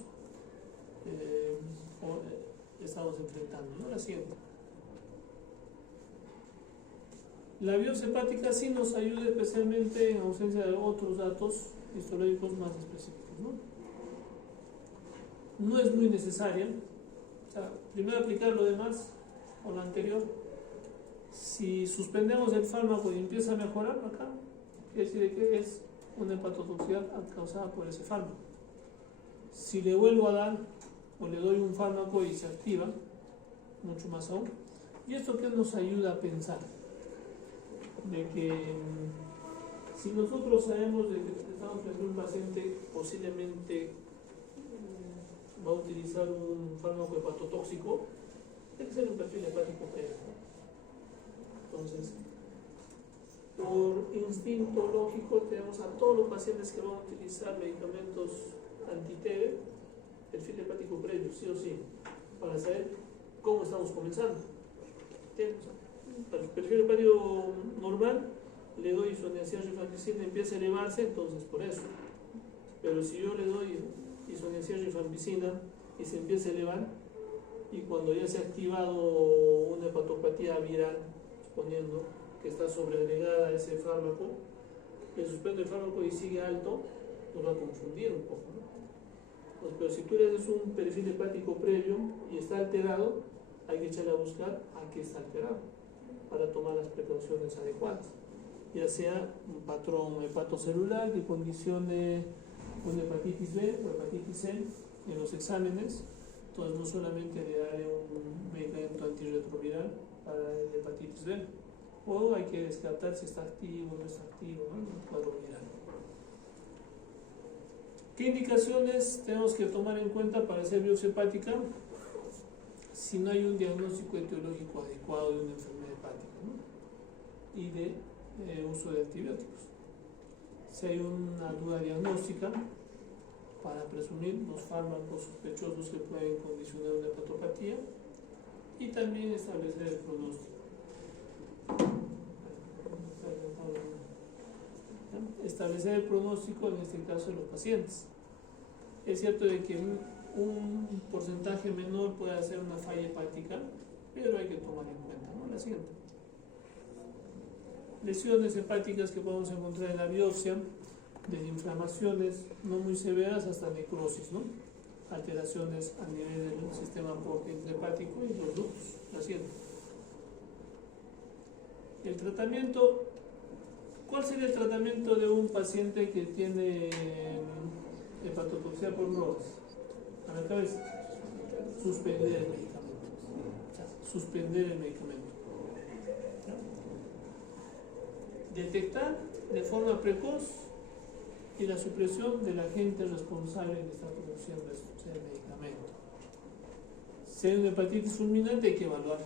enfrentando, ¿no? La siguiente. La biopsia hepática sí nos ayuda especialmente en ausencia de otros datos histológicos más específicos, ¿no? no es muy necesaria. O sea, primero aplicar lo demás o lo anterior. Si suspendemos el fármaco y empieza a mejorar acá, quiere decir que es una hepatotoxicidad causada por ese fármaco. Si le vuelvo a dar o le doy un fármaco y se activa, mucho más aún. ¿Y esto qué nos ayuda a pensar? De que si nosotros sabemos de que estamos frente a un paciente posiblemente va a utilizar un fármaco hepatotóxico, tiene que ser un perfil hepático previo. Entonces, por instinto lógico, tenemos a todos los pacientes que van a utilizar medicamentos anti-TB, perfil hepático previo, sí o sí, para saber cómo estamos comenzando. Para el perfil hepático normal, le doy isoniazida rifampicina, empieza a elevarse, entonces por eso. Pero si yo le doy isoniazida rifampicina y se empieza a elevar, y cuando ya se ha activado una hepatopatía viral, suponiendo que está sobreagregada a ese fármaco, le suspendo el fármaco y sigue alto, nos va a confundir un poco, ¿no? Pues, pero si tú le das un perfil hepático previo y está alterado, hay que echarle a buscar a qué está alterado para tomar las precauciones adecuadas, ya sea un patrón hepatocelular que condicione una hepatitis B o hepatitis C en los exámenes. Entonces no solamente le daré un medicamento antirretroviral para la hepatitis B, o hay que descartar si está activo o no está activo, ¿no? El cuadro viral. ¿Qué indicaciones tenemos que tomar en cuenta para hacer biopsia hepática si no hay un diagnóstico etiológico adecuado de una enfermedad hepática, ¿no? Y de uso de antibióticos? Si hay una duda diagnóstica, para presumir los fármacos sospechosos que pueden condicionar una hepatopatía, y también establecer el pronóstico. Establecer el pronóstico en este caso de los pacientes. Es cierto de que un porcentaje menor puede hacer una falla hepática, pero hay que tomar en cuenta, ¿no? La siguiente. Lesiones hepáticas que podemos encontrar en la biopsia, desde inflamaciones no muy severas hasta necrosis, ¿no? Alteraciones a nivel del sistema hepático y los ductos. La siguiente. El tratamiento. ¿Cuál sería el tratamiento de un paciente que tiene hepatotoxicidad por NORS? A la cabeza. Suspender el medicamento. Suspender el medicamento. Detectar de forma precoz y la supresión del agente responsable que está produciendo esto, o sea, el medicamento. Si hay una hepatitis fulminante hay que evaluar,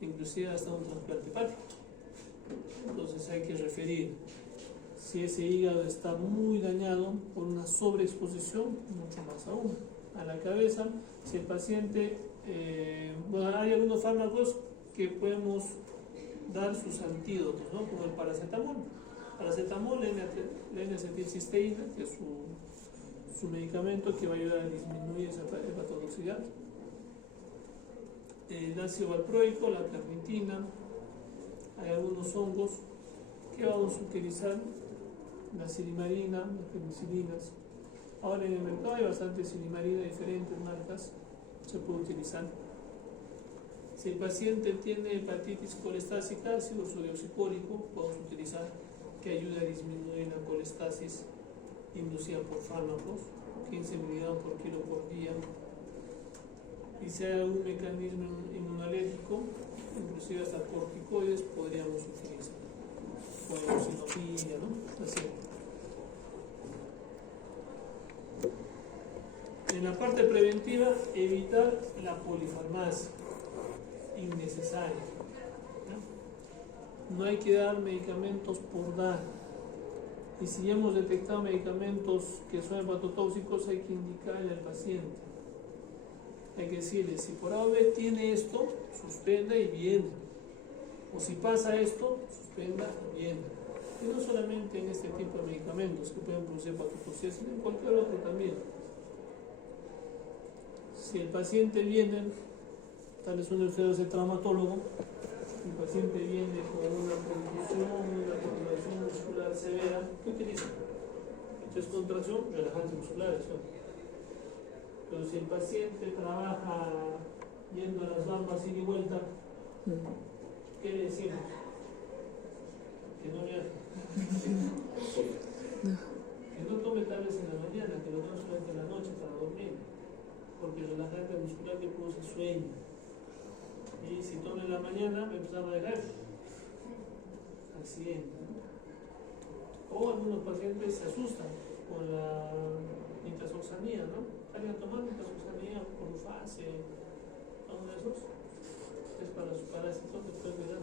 inclusive hasta un trasplante hepático. Entonces hay que referir si ese hígado está muy dañado por una sobreexposición, mucho más aún, a la cabeza. Si el paciente, bueno, hay algunos fármacos que podemos dar sus antídotos, ¿no? Como el paracetamol. Paracetamol, la N-acetilcisteína, que es su medicamento que va a ayudar a disminuir esa hepatotoxicidad. El ácido valproico, la pernitina. Hay algunos hongos que vamos a utilizar, la silimarina, las penicilinas. Ahora en el mercado hay bastante silimarina de diferentes marcas, se puede utilizar. Si el paciente tiene hepatitis colestásica, ácido sodioxicólico, podemos utilizar, que ayuda a disminuir la colestasis inducida por fármacos, 15 miligramos por kilo por día. Y si hay algún mecanismo inmunológico, inclusive hasta corticoides, podríamos utilizar. O eosinofilia, ¿no? Así. En la parte preventiva, evitar la polifarmacia innecesaria. No hay que dar medicamentos por dar. Y si ya hemos detectado medicamentos que son hepatotóxicos, hay que indicarle al paciente. Hay que decirle, si por A o B tiene esto, suspenda y viene. O si pasa esto, suspenda y viene. Y no solamente en este tipo de medicamentos que pueden producir hepatotoxicidad, sino en cualquier otro también. Si el paciente viene, tal vez uno de ustedes es traumatólogo, el paciente viene con una contusión, una contracción muscular severa, ¿qué utiliza? Entonces, contracción, relajante muscular, ¿sí? Pero si el paciente trabaja yendo a las bambas ida y vuelta, ¿qué le decimos? Que no viaje. Que no tome tal vez en la mañana, que lo tome solamente en la noche para dormir. Porque el relajante muscular que produce sueño. Y si toma en la mañana, me empezamos a dejar accidente, ¿no? O algunos pacientes se asustan con la nitazoxanía, ¿no? Salen a tomar nitazoxanía por fase, uno de esos. Es para sus parásitos después de dar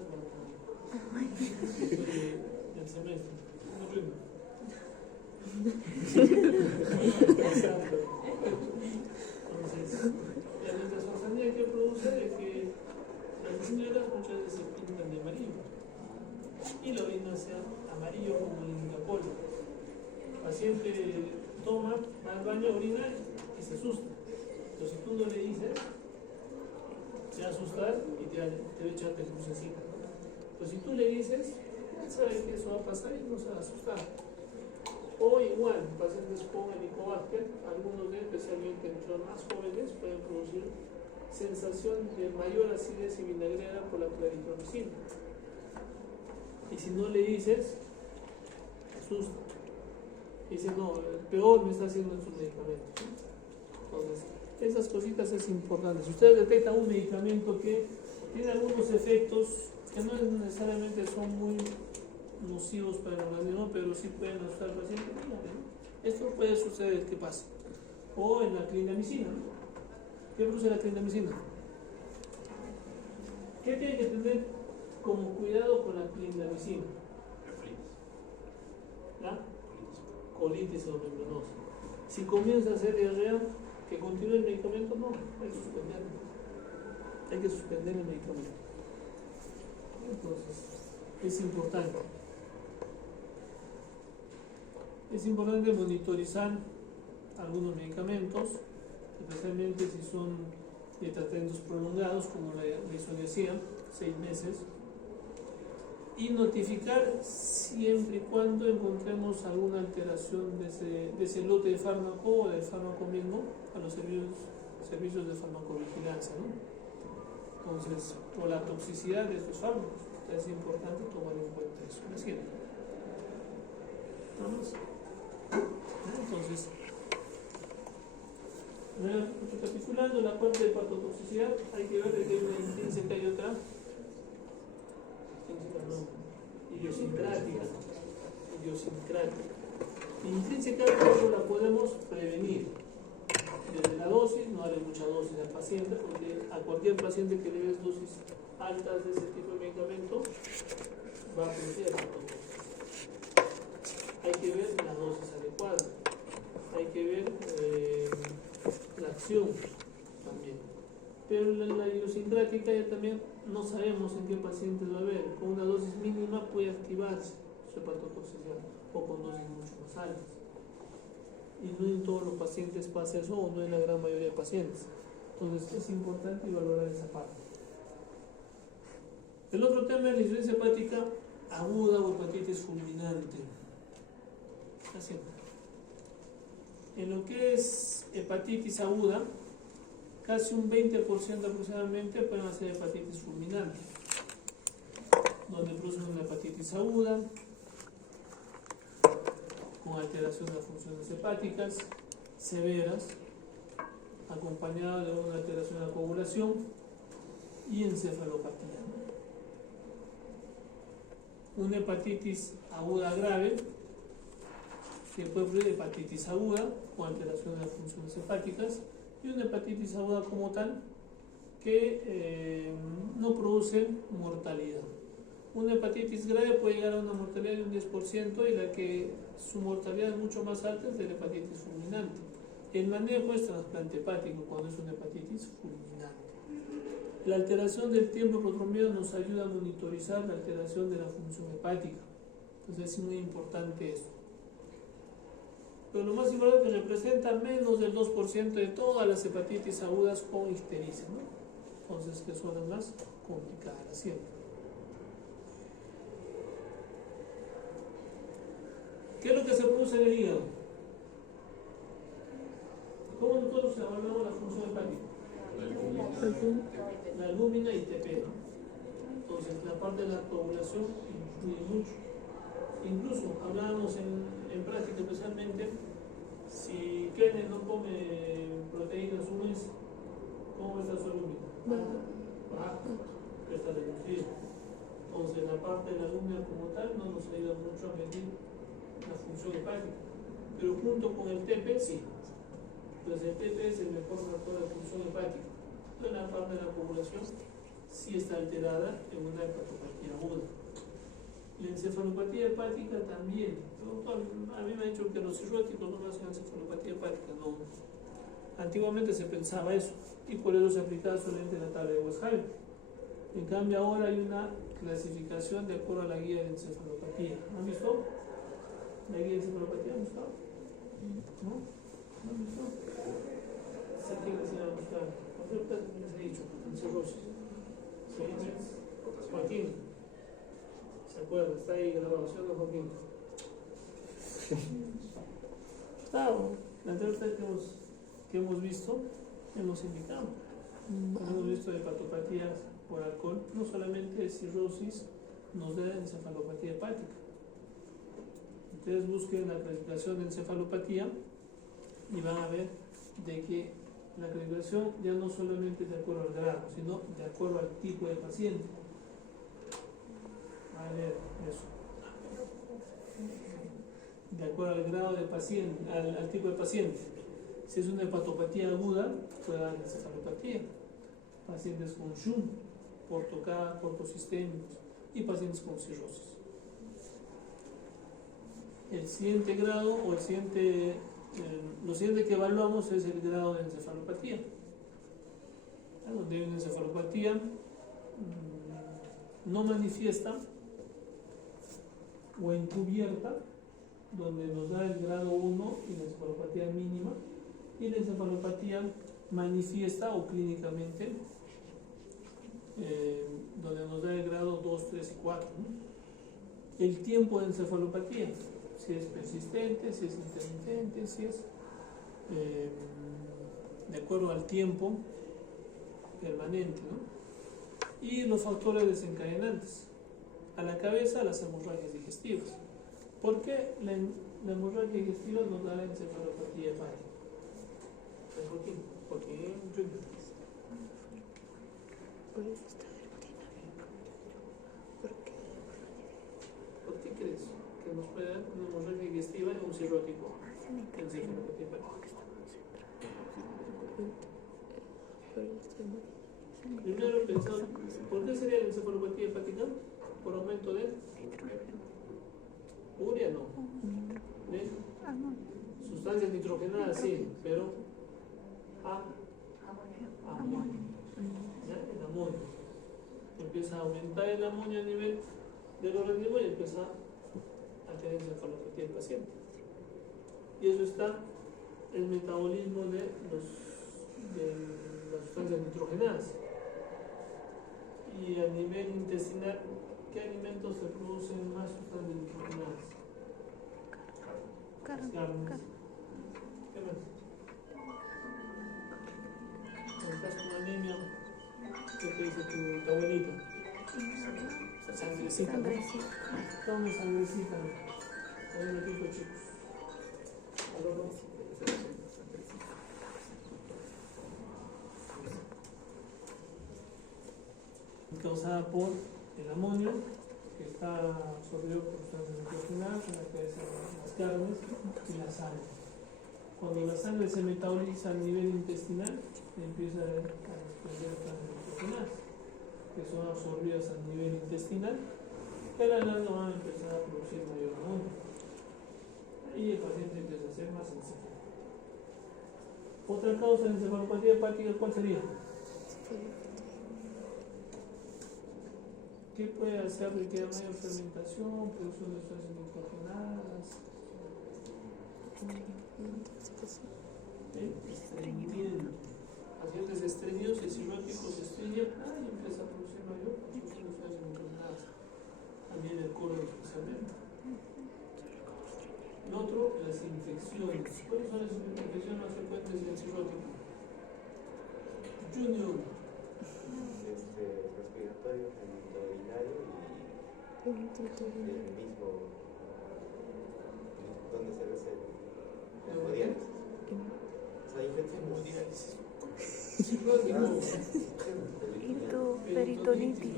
del semestre. No ritmo. Entonces, la nitazoxanía que produce es que las señoras muchas veces se pintan de amarillo y la orina sea amarillo como el Indapol. El paciente toma, va al baño, orina y se asusta. Entonces, si tú no le dices, se va a asustar y te va a echar de crucecita. Pero si tú le dices, él sabe que eso va a pasar y no se va a asustar. O igual, pacientes con helicobacter, algunos de ellos, especialmente entre los más jóvenes, pueden producir sensación de mayor acidez y vinagrera por la claritromicina. Y si no le dices, asusta. Dice, no, peor me está haciendo estos medicamentos. Entonces, esas cositas es importante. Si ustedes detectan un medicamento que tiene algunos efectos que no necesariamente son muy nocivos para el organismo, pero sí pueden asustar al paciente, díganle, ¿no? Esto puede suceder, ¿qué pasa? O en la clindamicina, ¿no? ¿Qué produce la clindamicina? ¿Qué tiene que tener como cuidado con la clindamicina? ¿Ya? Colitis o membranosa. Si comienza a hacer diarrea, que continúe el medicamento, no, hay que suspenderlo. Hay que suspender el medicamento. Entonces, es importante. Es importante monitorizar algunos medicamentos, especialmente si son de tratamientos prolongados, como la isoniazida, 6 meses, y notificar siempre y cuando encontremos alguna alteración de ese lote de fármaco o del fármaco mismo a los servicios de farmacovigilancia, ¿no? Entonces, por la toxicidad de estos fármacos, es importante tomar en cuenta eso. ¿Me siento? Nada más. Entonces, recapitulando la parte de patotoxicidad, hay que ver que hay una intrínseca y otra idiosincrática. Intrínseca, ¿cómo la podemos prevenir? Desde la dosis, no darle mucha dosis al paciente, porque a cualquier paciente que le des dosis altas de ese tipo de medicamento va a producir hepatotoxicidad. Hay que ver la dosis adecuada, hay que ver la acción también. Pero la idiosincrática ya también no sabemos en qué pacientes va a haber. Con una dosis mínima puede activarse su hepatotoxicidad o con dosis mucho más altas. Y no en todos los pacientes pasa eso, o no en la gran mayoría de pacientes. Entonces es importante valorar esa parte. El otro tema es la insuficiencia hepática aguda o hepatitis fulminante. Así. En lo que es hepatitis aguda, casi un 20% aproximadamente pueden ser hepatitis fulminante, donde producen una hepatitis aguda con alteración de las funciones hepáticas severas, acompañada de una alteración de la coagulación y encefalopatía. Una hepatitis aguda grave que puede producir hepatitis aguda con alteración de las funciones hepáticas, y una hepatitis aguda como tal que no produce mortalidad. Una hepatitis grave puede llegar a una mortalidad de un 10%, y la que su mortalidad es mucho más alta es de la hepatitis fulminante. El manejo es trasplante hepático cuando es una hepatitis fulminante. La alteración del tiempo protrombino nos ayuda a monitorizar la alteración de la función hepática. Entonces es muy importante esto. Pero lo más importante es que representa menos del 2% de todas las hepatitis agudas con ictericia, ¿no? Entonces, que son las más complicadas siempre. ¿Qué es lo que se produce en el hígado? ¿Cómo nosotros evaluamos la función hepática? La albúmina y TP, ¿no? Entonces, la parte de la coagulación influye mucho. Incluso hablábamos en práctica, especialmente, si Kenneth no come proteínas un mes, ¿cómo está su albúmina? Baja, está reducida. Entonces, la parte de la albúmina como tal no nos ayuda mucho a medir la función hepática, pero junto con el TP sí. Entonces, el TP es el mejor marcador de función hepática. Entonces, la parte de la coagulación sí está alterada en una hepatopatía aguda. La encefalopatía hepática también. A mí me ha dicho que los cirróticos no hacen encefalopatía hepática. No. Antiguamente se pensaba eso y por eso se aplicaba solamente la tabla de Westphal. En cambio, ahora hay una clasificación de acuerdo a la guía de encefalopatía. ¿Han visto? ¿La guía de encefalopatía han visto? ¿No? ¿No han visto? Sí, que les iba a mostrar. ¿Cuántas les he dicho? En cirrosis. Joaquín. ¿Se acuerda? Está ahí la grabación de Joaquín. Está, la anterior vez que hemos visto, hemos indicado. Hemos visto hepatopatías por alcohol, no solamente cirrosis, nos da encefalopatía hepática. Ustedes busquen la clasificación de encefalopatía y van a ver de que la clasificación ya no solamente es de acuerdo al grado, sino de acuerdo al tipo de paciente. A ver, eso. De acuerdo al grado de paciente, al tipo de paciente. Si es una hepatopatía aguda, puede dar encefalopatía. Pacientes con SHUM, portosistémicos y pacientes con cirrosis. El siguiente grado o lo siguiente que evaluamos es el grado de encefalopatía. Donde hay una encefalopatía no manifiesta o encubierta, donde nos da el grado 1 y la encefalopatía mínima, y la encefalopatía manifiesta o clínicamente, donde nos da el grado 2, 3 y 4. ¿No? El tiempo de encefalopatía, si es persistente, si es intermitente, si es de acuerdo al tiempo permanente, ¿no? Y los factores desencadenantes. A la cabeza, las hemorragias digestivas. ¿Por qué la hemorragia digestiva nos da la encefalopatía hepática? ¿Por qué? ¿Por qué crees que nos puede dar una hemorragia digestiva en un cirrótico? Encefalopatía hepática. Primero pensamos, ¿por qué sería la encefalopatía hepática? Por aumento de urea, no. ¿De? Sustancias nitrogenadas, sí, pero amonio. ¿Ya? El amonio. Empieza a aumentar el amonio a nivel del organismo y empieza a tener encefalopatía del paciente. Y eso está el metabolismo de las sustancias nitrogenadas. Y a nivel intestinal, ¿qué alimentos se producen más sustancias nitrogenadas? Carnes. ¿Qué más? Cuando estás con anemia, ¿qué te dice tu abuelita? Sangrecita. Tome sangrecita. A ver, ratito, chicos. Causada por el amonio, que está absorbido por sustancias nitrogenadas, en la cabeza de las carnes y la sangre. Cuando la sangre se metaboliza a nivel intestinal, empieza a desprender sustancias nitrogenadas, que son absorbidas a nivel intestinal, que a la larga van a empezar a producir mayor amonio. Y el paciente empieza a ser más encefálico. Otra causa de encefalopatía hepática, ¿cuál sería? ¿Qué puede hacer de que haya mayor fermentación, producción de sustancias nitrogenadas? Estreñimiento. Pacientes estreñidos y cirróticos se estreñan y empieza a producir mayor producción de sustancias nitrogenadas. También el colon especialmente. El otro, la las infecciones. ¿Cuáles son las infecciones más frecuentes del cirrótico? Junior. Respiratorio, urinario y el mismo donde se hace la hemodiálisis. O sea, infecciones. Peritonitis,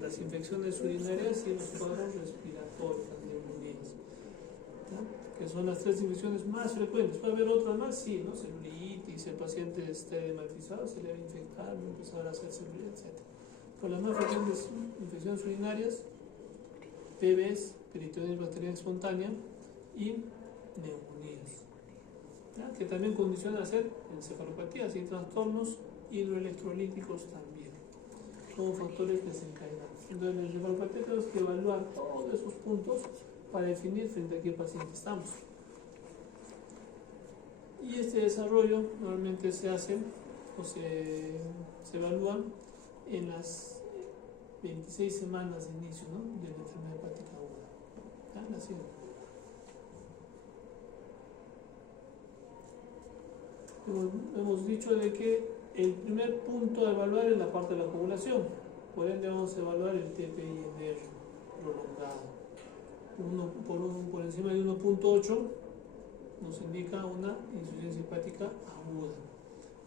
las infecciones urinarias y los cuadros respiratorios, las neumonías, ¿no? Que son las tres infecciones más frecuentes. Puede haber otras más, sí, ¿no? Celulitis, el paciente esté hematizado, se le va a infectar, va a empezar a hacer celulitis, etc. Pero las más frecuentes infecciones urinarias, PBs, peritonitis bacteriana espontánea y neumonías, ¿ya? Que también condicionan a hacer encefalopatías y trastornos hidroelectrolíticos también, como factores desencadenantes. Entonces, en la encefalopatía tenemos que evaluar todos esos puntos para definir frente a qué paciente estamos. Y este desarrollo normalmente se hace o se evalúa en las 26 semanas de inicio, ¿no?, de la enfermedad hepática aguda. ¿Ya? La siguiente. Hemos dicho de que el primer punto a evaluar es la parte de la coagulación. Por ende vamos a evaluar el TPINR prolongado. Por encima de 1.8 nos indica una insuficiencia hepática aguda.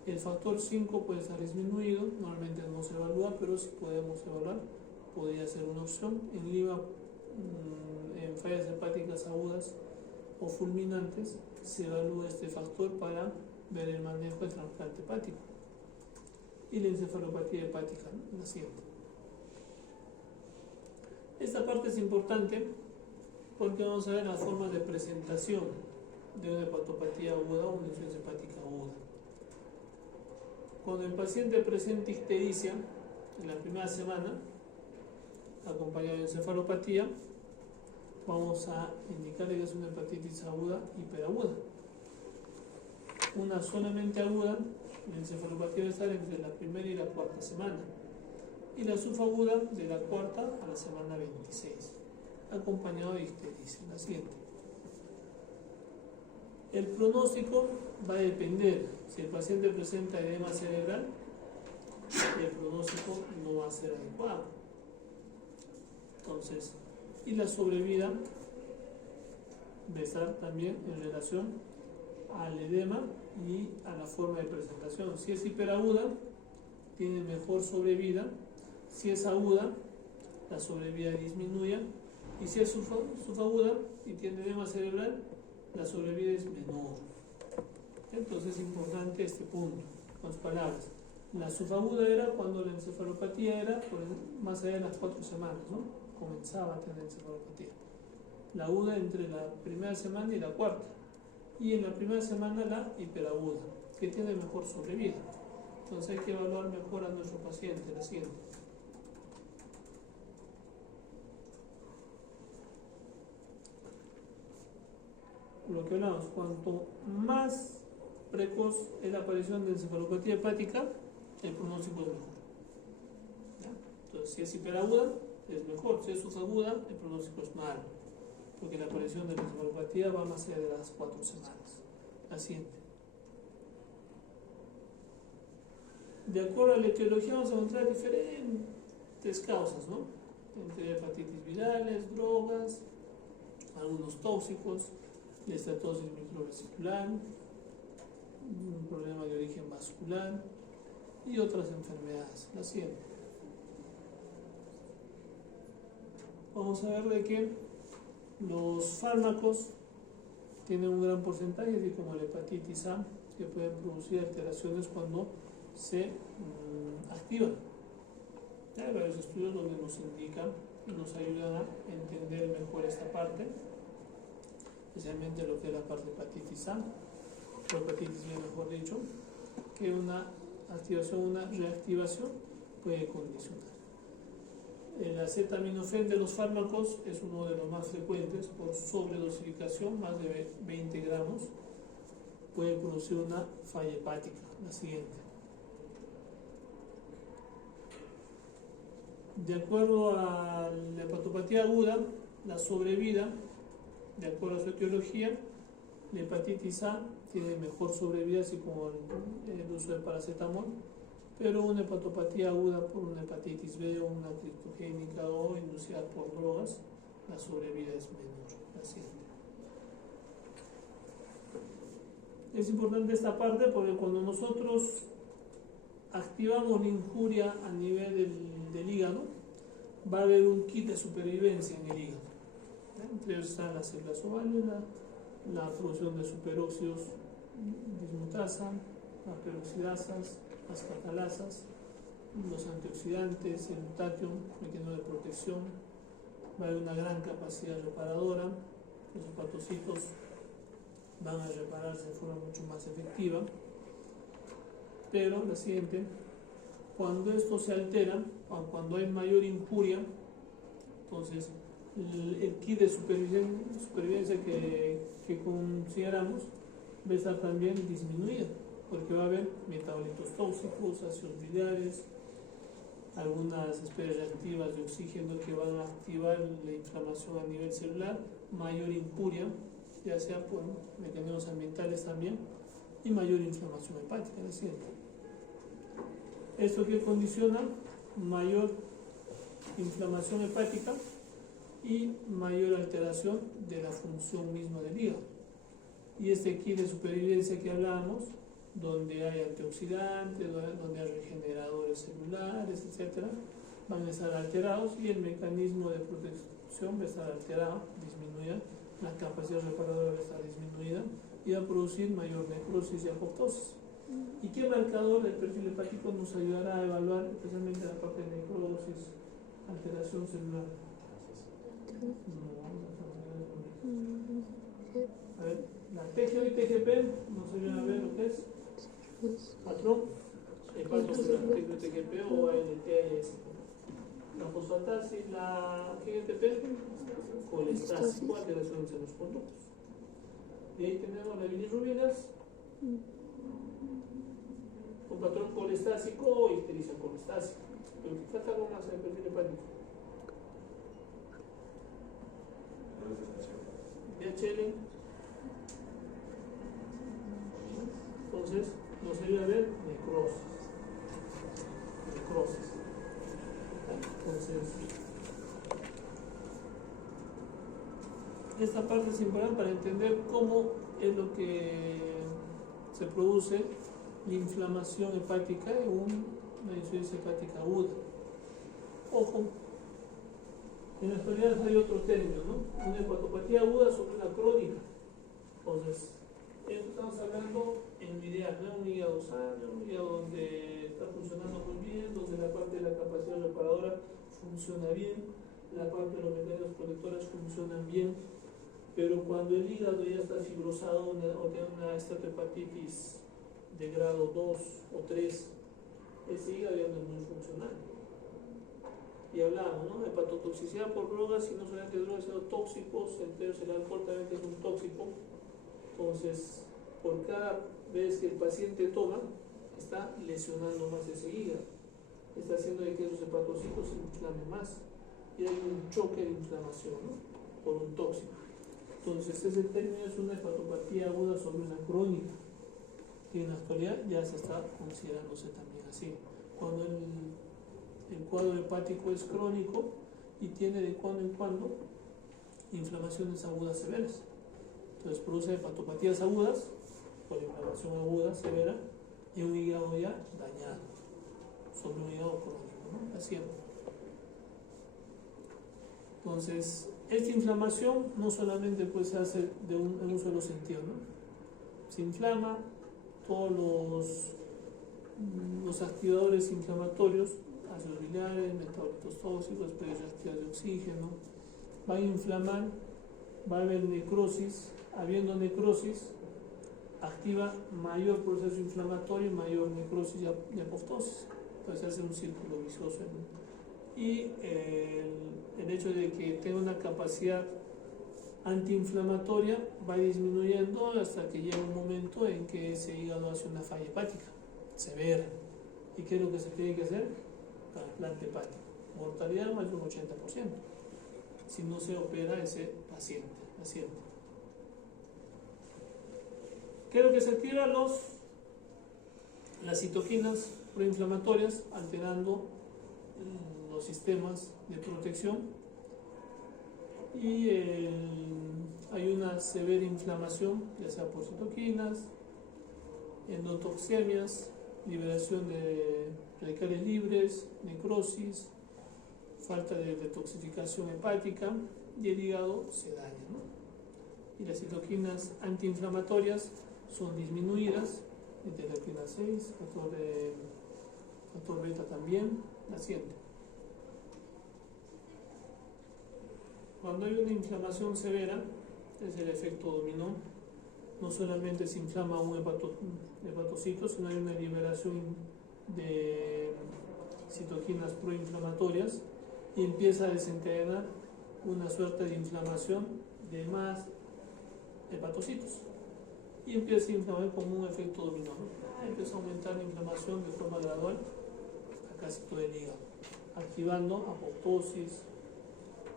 El factor 5 puede estar disminuido, normalmente no se evalúa, pero si podemos evaluar, podría ser una opción. En LIVA, en fallas hepáticas agudas o fulminantes, se evalúa este factor para ver el manejo del trasplante hepático. Y la encefalopatía hepática, ¿no?, la siguiente. Esta parte es importante porque vamos a ver las formas de presentación de una hepatopatía aguda o una insuficiencia hepática aguda. Cuando el paciente presenta ictericia en la primera semana, acompañado de encefalopatía, vamos a indicarle que es una hepatitis aguda hiperaguda. Una solamente aguda, la encefalopatía debe estar entre la primera y la cuarta semana, y la subaguda de la cuarta a la semana 26, acompañado de ictericia. La siguiente. El pronóstico va a depender. Si el paciente presenta edema cerebral, el pronóstico no va a ser adecuado. Entonces, y la sobrevida va a estar también en relación al edema y a la forma de presentación. Si es hiperaguda, tiene mejor sobrevida. Si es aguda, la sobrevida disminuye. Y si es subaguda y tiene edema cerebral, la sobrevida es menor. Entonces es importante este punto. Con palabras, la subaguda era cuando la encefalopatía era más allá de las 4 semanas, ¿no? Comenzaba a tener encefalopatía. La aguda entre la primera semana y la cuarta. Y en la primera semana la hiperaguda, que tiene mejor sobrevida. Entonces hay que evaluar mejor a nuestro paciente. La siguiente. Lo que hablamos, cuanto más precoz es la aparición de encefalopatía hepática, el pronóstico es mejor. ¿Ya? Entonces, si es hiperaguda, es mejor. Si es subaguda, el pronóstico es malo, porque la aparición de la encefalopatía va más allá de las 4 semanas. La siguiente. De acuerdo a la etiología, vamos a encontrar diferentes causas, ¿no? Entre hepatitis virales, drogas, algunos tóxicos, la estatosis microvesicular, un problema de origen vascular y otras enfermedades. La siguiente. Vamos a ver de que los fármacos tienen un gran porcentaje, así como la hepatitis A, que pueden producir alteraciones cuando se activan. Hay varios estudios donde nos indican y nos ayudan a entender mejor esta parte, especialmente lo que es la parte de hepatitis A, o hepatitis B, mejor dicho, que una activación, una reactivación puede condicionar. El acetaminofén de los fármacos es uno de los más frecuentes por sobredosificación, más de 20 gramos, puede producir una falla hepática. La siguiente. De acuerdo a la hepatopatía aguda, la sobrevida De acuerdo a su etiología, la hepatitis A tiene mejor sobrevida, así como el uso de paracetamol, pero una hepatopatía aguda por una hepatitis B o una criptogénica o inducida por drogas, la sobrevida es menor. La siguiente. Es importante esta parte porque cuando nosotros activamos la injuria a nivel del hígado, va a haber un kit de supervivencia en el hígado. Entre ellos están las células oválidas, la producción de superóxidos dismutasa, las peroxidasas, las catalasas, los antioxidantes, el glutatión, mecanismo de protección. Va a haber una gran capacidad reparadora, los hepatocitos van a repararse de forma mucho más efectiva. Pero la siguiente, cuando esto se altera, o cuando hay mayor injuria, entonces el kit de supervivencia que consideramos va a estar también disminuido, porque va a haber metabolitos tóxicos, ácidos biliares, algunas especies reactivas de oxígeno que van a activar la inflamación a nivel celular, mayor injuria, ya sea por mecanismos ambientales también, y mayor inflamación hepática. ¿Es cierto? Esto que condiciona mayor inflamación hepática y mayor alteración de la función misma del hígado. Y este kit de supervivencia que hablábamos, donde hay antioxidantes, donde hay regeneradores celulares, etc., van a estar alterados y el mecanismo de protección va a estar alterado, disminuida, la capacidad reparadora va a estar disminuida y va a producir mayor necrosis y apoptosis. ¿Y qué marcador del perfil hepático nos ayudará a evaluar especialmente la parte de necrosis, alteración celular? A ver, la TGO y TGP nos ayudan a ver lo que es patrón hepatocelular, TGO y TGP o ALT, ALS. La fosfatasa y la GTP, colestásico, alteraciones en los conductos. Y ahí tenemos las bilirrubinas, un patrón colestásico o ictericia colestásica. Pero ¿qué falta algo más en el perfil hepático? DHL. Entonces, nos ayuda a ver necrosis. Entonces, esta parte es importante para entender cómo es lo que se produce la inflamación hepática en una insuficiencia hepática aguda. Ojo, en la actualidad hay otro término, ¿no? Una hepatopatía aguda sobre una crónica. Entonces, esto estamos hablando en un ideal, ¿no? Un hígado sano, un hígado donde está funcionando muy bien, donde la parte de la capacidad reparadora funciona bien, la parte de los mecanismos protectores funcionan bien, pero cuando el hígado ya está fibrosado o tiene una estatohepatitis de grado 2 o 3, ese hígado ya no es muy funcional. Y hablábamos, ¿no? Hepatotoxicidad por drogas, y no solamente drogas, sino tóxicos, entre ellos el alcohol también es un tóxico. Entonces, por cada vez que el paciente toma, está lesionando más ese hígado, está haciendo de que esos hepatocitos se inflamen más, y hay un choque de inflamación, ¿no? Por un tóxico. Entonces, ese término es una hepatopatía aguda sobre una crónica, que en la actualidad ya se está considerándose también así. Cuando el cuadro hepático es crónico y tiene de cuando en cuando inflamaciones agudas severas. Entonces produce hepatopatías agudas por inflamación aguda severa y un hígado ya dañado sobre un hígado crónico, ¿no? Así es. Entonces, esta inflamación no solamente pues, se hace en un solo sentido, ¿no? Se inflama, todos los activadores inflamatorios, ácidos biliares, metabolitos tóxicos, especies reactivas de oxígeno, van a inflamar, va a haber necrosis. Habiendo necrosis, activa mayor proceso inflamatorio, mayor necrosis y apoptosis. Entonces se hace un círculo vicioso. Y el hecho de que tenga una capacidad antiinflamatoria va disminuyendo hasta que llega un momento en que ese hígado hace una falla hepática severa. ¿Y qué es lo que se tiene que hacer? Trasplante hepático. Mortalidad más de un 80%. Si no se opera ese paciente. ¿Qué es lo que se activa? Las citoquinas proinflamatorias, alterando los sistemas de protección, y hay una severa inflamación, ya sea por citoquinas, endotoxemias, liberación de radicales libres, necrosis, falta de detoxificación hepática, y el hígado se daña, ¿no? Y las citoquinas antiinflamatorias son disminuidas, interleuquina 6, factor beta también, la siguiente. Cuando hay una inflamación severa, es el efecto dominó. No solamente se inflama un hepatocito, sino hay una liberación de citoquinas proinflamatorias y empieza a desencadenar una suerte de inflamación de más hepatocitos. Y empieza a inflamar como un efecto dominó, ¿no? Empieza a aumentar la inflamación de forma gradual a casi todo el hígado, activando apoptosis,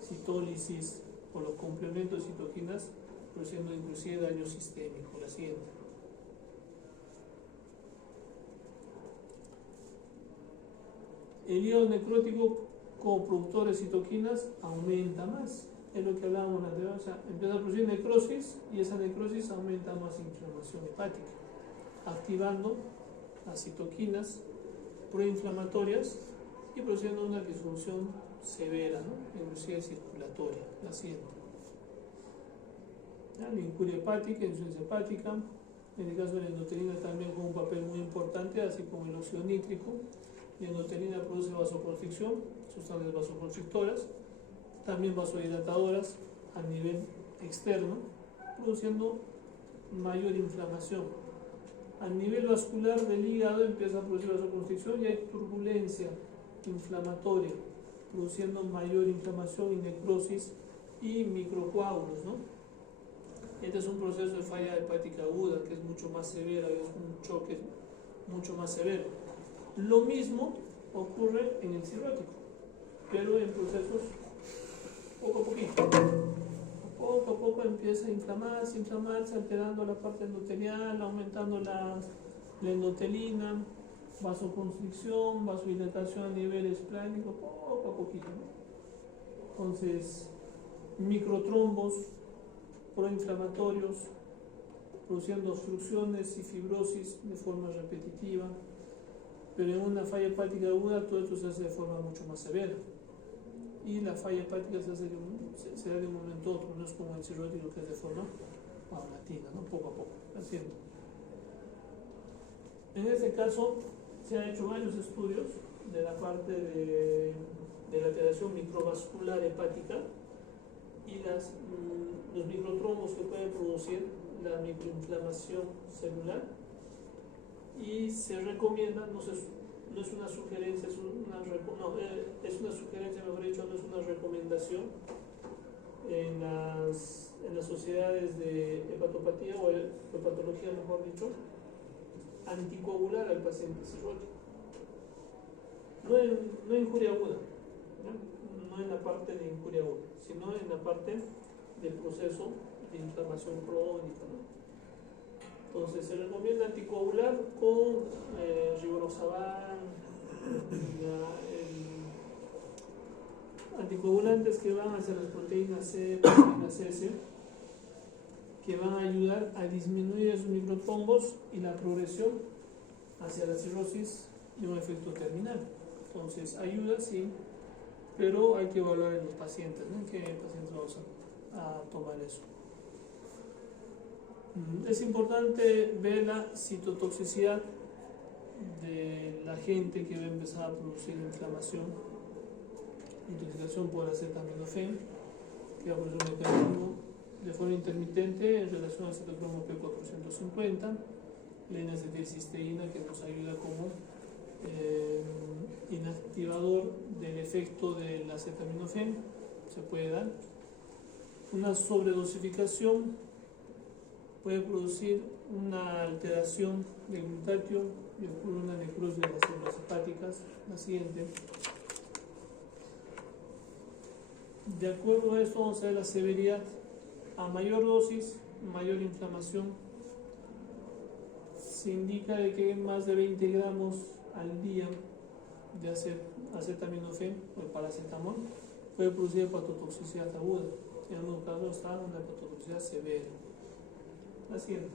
citólisis o los complementos de citoquinas, produciendo inclusive daño sistémico. La siguiente. El hígado necrótico como productor de citoquinas aumenta más. Es lo que hablábamos anterior, o sea, empieza a producir necrosis y esa necrosis aumenta más inflamación hepática, activando las citoquinas proinflamatorias y produciendo una disfunción severa, ¿no? Inclusive circulatoria. La siguiente. La incuria hepática, insuficiencia hepática. En el caso de la endotelina también juega un papel muy importante, así como el óxido nítrico. La endotelina produce vasoconstricción, sustancias vasoconstrictoras, también vasodilatadoras a nivel externo, produciendo mayor inflamación. A nivel vascular del hígado empieza a producir vasoconstricción y hay turbulencia inflamatoria, produciendo mayor inflamación y necrosis y microcoágulos, ¿no? Este es un proceso de falla hepática aguda que es mucho más severa, es un choque mucho más severo. Lo mismo ocurre en el cirrótico, pero en procesos poco a poquito. Poco a poco empieza a inflamarse, alterando la parte endotelial, aumentando la endotelina, vasoconstricción, vasodilatación a nivel esplánico, poco a poquito, ¿no? Entonces, microtrombos proinflamatorios, produciendo obstrucciones y fibrosis de forma repetitiva, pero en una falla hepática aguda todo esto se hace de forma mucho más severa. Y la falla hepática se da de un momento a otro, no es como el cirrótico que es de forma paulatina, ¿no? Poco a poco, haciendo. En este caso se han hecho varios estudios de la parte de la alteración microvascular hepática y los microtrombos que pueden producir la microinflamación celular, y se recomienda, no es una sugerencia, es una sugerencia, mejor dicho, no es una recomendación en las sociedades de hepatopatía o hepatología, mejor dicho, anticoagular al paciente cirrótico. No en injuria aguda, no en la parte de injuria aguda, sino en la parte del proceso de inflamación crónica, ¿no? Entonces se recomienda anticoagular con rivaroxaban, anticoagulantes que van hacia las proteínas C, proteínas S, que van a ayudar a disminuir esos microtrombos y la progresión hacia la cirrosis de un efecto terminal. Entonces ayuda, sí, pero hay que evaluar en los pacientes, ¿no? ¿En qué pacientes vamos a tomar eso? Es importante ver la citotoxicidad de la gente que va a empezar a producir inflamación, intoxicación por acetaminofén, que va a producir un mecanismo de forma intermitente en relación al citocromo P450, la N-acetilcisteína, que nos ayuda como inactivador del efecto del acetaminofén. Se puede dar una sobredosificación, puede producir una alteración del glutatio y ocurre una necrosis de las células hepáticas. La siguiente. De acuerdo a esto, vamos a ver la severidad. A mayor dosis, mayor inflamación se indica de que más de 20 gramos al día de acetaminofén o el paracetamol puede producir hepatotoxicidad aguda. En algunos casos está una hepatotoxicidad severa. La siguiente.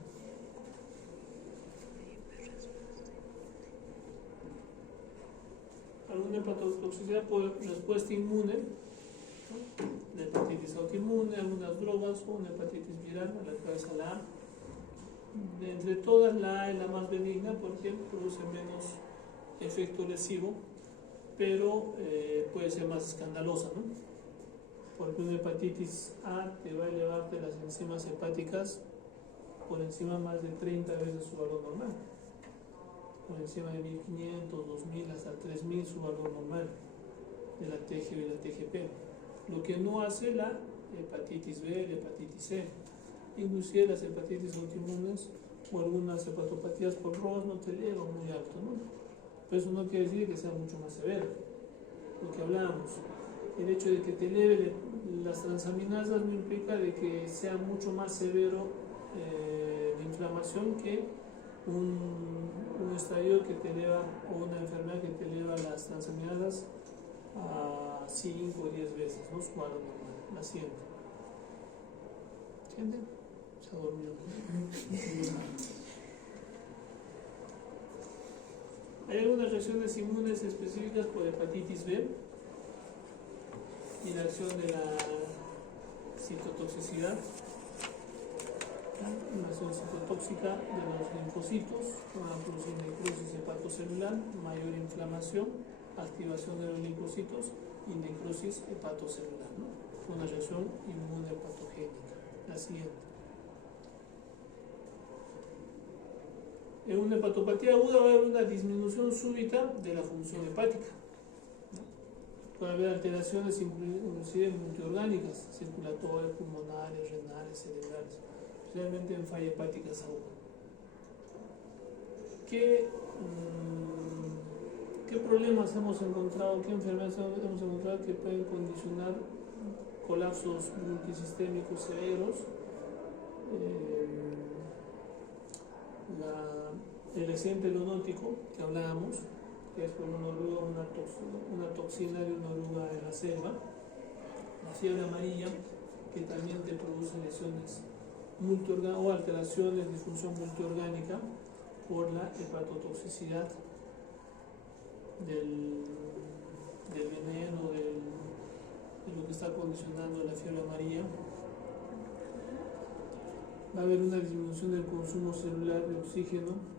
Alguna hepatotoxicidad por respuesta inmune, ¿no? La hepatitis autoinmune, algunas drogas o una hepatitis viral, a la cabeza la A. De entre todas, la A es la más benigna porque produce menos efecto lesivo, pero puede ser más escandalosa, ¿no? Porque una hepatitis A te va a elevarte las enzimas hepáticas por encima más de 30 veces su valor normal, por encima de 1500, 2000, hasta 3000 su valor normal de la TGB y la TGP, lo que no hace la hepatitis B, la hepatitis C. Inclusive las hepatitis autoinmunes o algunas hepatopatías por ROS no te elevan muy alto, ¿no? Pero eso no quiere decir que sea mucho más severo. Lo que hablábamos, el hecho de que te eleve las transaminasas no implica de que sea mucho más severo la inflamación que un estadio que te eleva o una enfermedad que te eleva las transaminasas a 5 o 10 veces, ¿no? Su valor normal. La siguiente. ¿Entienden? Se durmió. Hay algunas reacciones inmunes específicas por hepatitis B y la acción de la citotoxicidad, una acción citotóxica de los linfocitos, van a producir necrosis hepatocelular, mayor inflamación, activación de los linfocitos y necrosis hepatocelular, ¿no? Una reacción inmune patogénica. La siguiente. En una hepatopatía aguda va a haber una disminución súbita de la función hepática, ¿no? Puede haber alteraciones inclusive multiorgánicas, circulatorias, pulmonares, renales, cerebrales, especialmente en falla hepáticas agudas. ¿Qué problemas hemos encontrado, qué enfermedades hemos encontrado que pueden condicionar colapsos multisistémicos severos? El accidente zoonótico que hablábamos, que es por una oruga, una toxina de una oruga en la selva, la fiebre amarilla, que también te produce lesiones o alteraciones de función multiorgánica por la hepatotoxicidad del veneno, de lo que está condicionando la fiebre amarilla. Va a haber una disminución del consumo celular de oxígeno,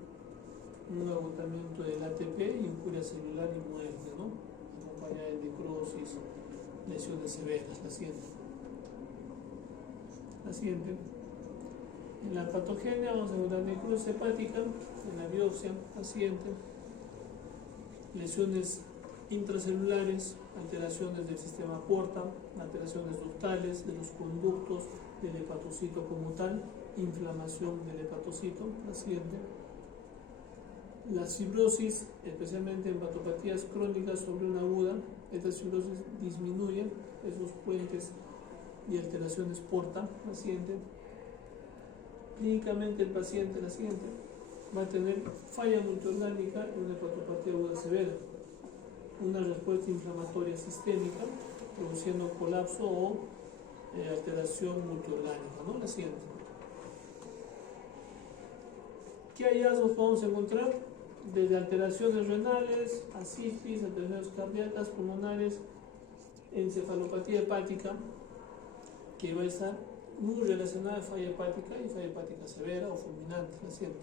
un agotamiento del ATP, injuria celular y muerte, ¿no? Acompañada de necrosis, lesiones severas. La siguiente. En la patogenia vamos a encontrar necrosis hepática, en la biopsia. La siguiente. Lesiones intracelulares, alteraciones del sistema porta, alteraciones ductales, de los conductos del hepatocito como tal, inflamación del hepatocito. La siguiente. La fibrosis, especialmente en hepatopatías crónicas sobre una aguda, estas fibrosis disminuyen esos puentes y alteraciones porta. La siguiente. Clínicamente el paciente, la siguiente, va a tener falla multiorgánica en una hepatopatía aguda severa, una respuesta inflamatoria sistémica, produciendo colapso o alteración multiorgánica, ¿no? La siguiente. ¿Qué hallazgos vamos a encontrar? Desde alteraciones renales, ascitis, alteraciones cardíacas, pulmonares, encefalopatía hepática, que va a estar muy relacionada a falla hepática y falla hepática severa o fulminante. La siguiente.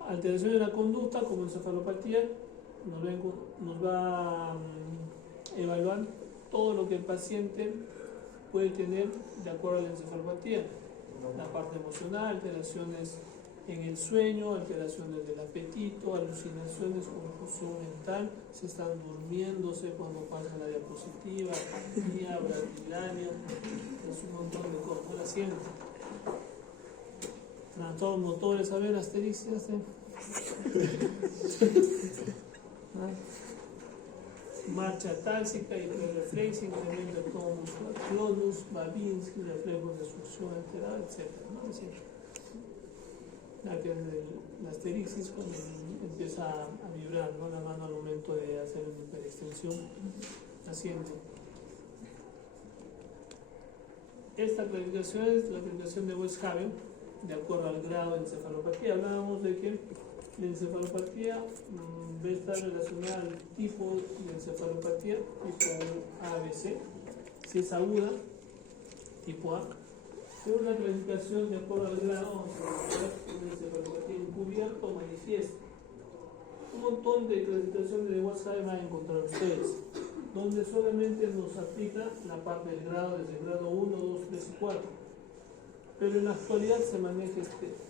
Alteración de la conducta como encefalopatía nos va a evaluar todo lo que el paciente puede tener de acuerdo a la encefalopatía, la parte emocional, alteraciones en el sueño, alteraciones del apetito, alucinaciones, confusión mental, se están durmiéndose cuando pasan la diapositiva, apatía, bradicardia, es un montón de cosas. La siguiente. Trastornos motores, a ver, asterisco, marcha táxica, hiperreflexia, incremento del tonus, Babinski, reflejos de succión alterada, etc. ¿no? ya que es la asterixis cuando empieza a vibrar, ¿no?, la mano al momento de hacer una hiperextensión naciente. Esta clasificación es la clasificación de Westhaven, de acuerdo al grado de encefalopatía. Hablábamos de que la encefalopatía debe estar relacionada al tipo de encefalopatía, tipo ABC. Si es aguda, tipo A. Según la clasificación de acuerdo al grado, vamos a ver una encefalopatía encubierta o manifiesta. Un montón de clasificaciones de Westhaven van a encontrar ustedes, donde solamente nos aplica la parte del grado, desde el grado 1, 2, 3 y 4. Pero en la actualidad se maneja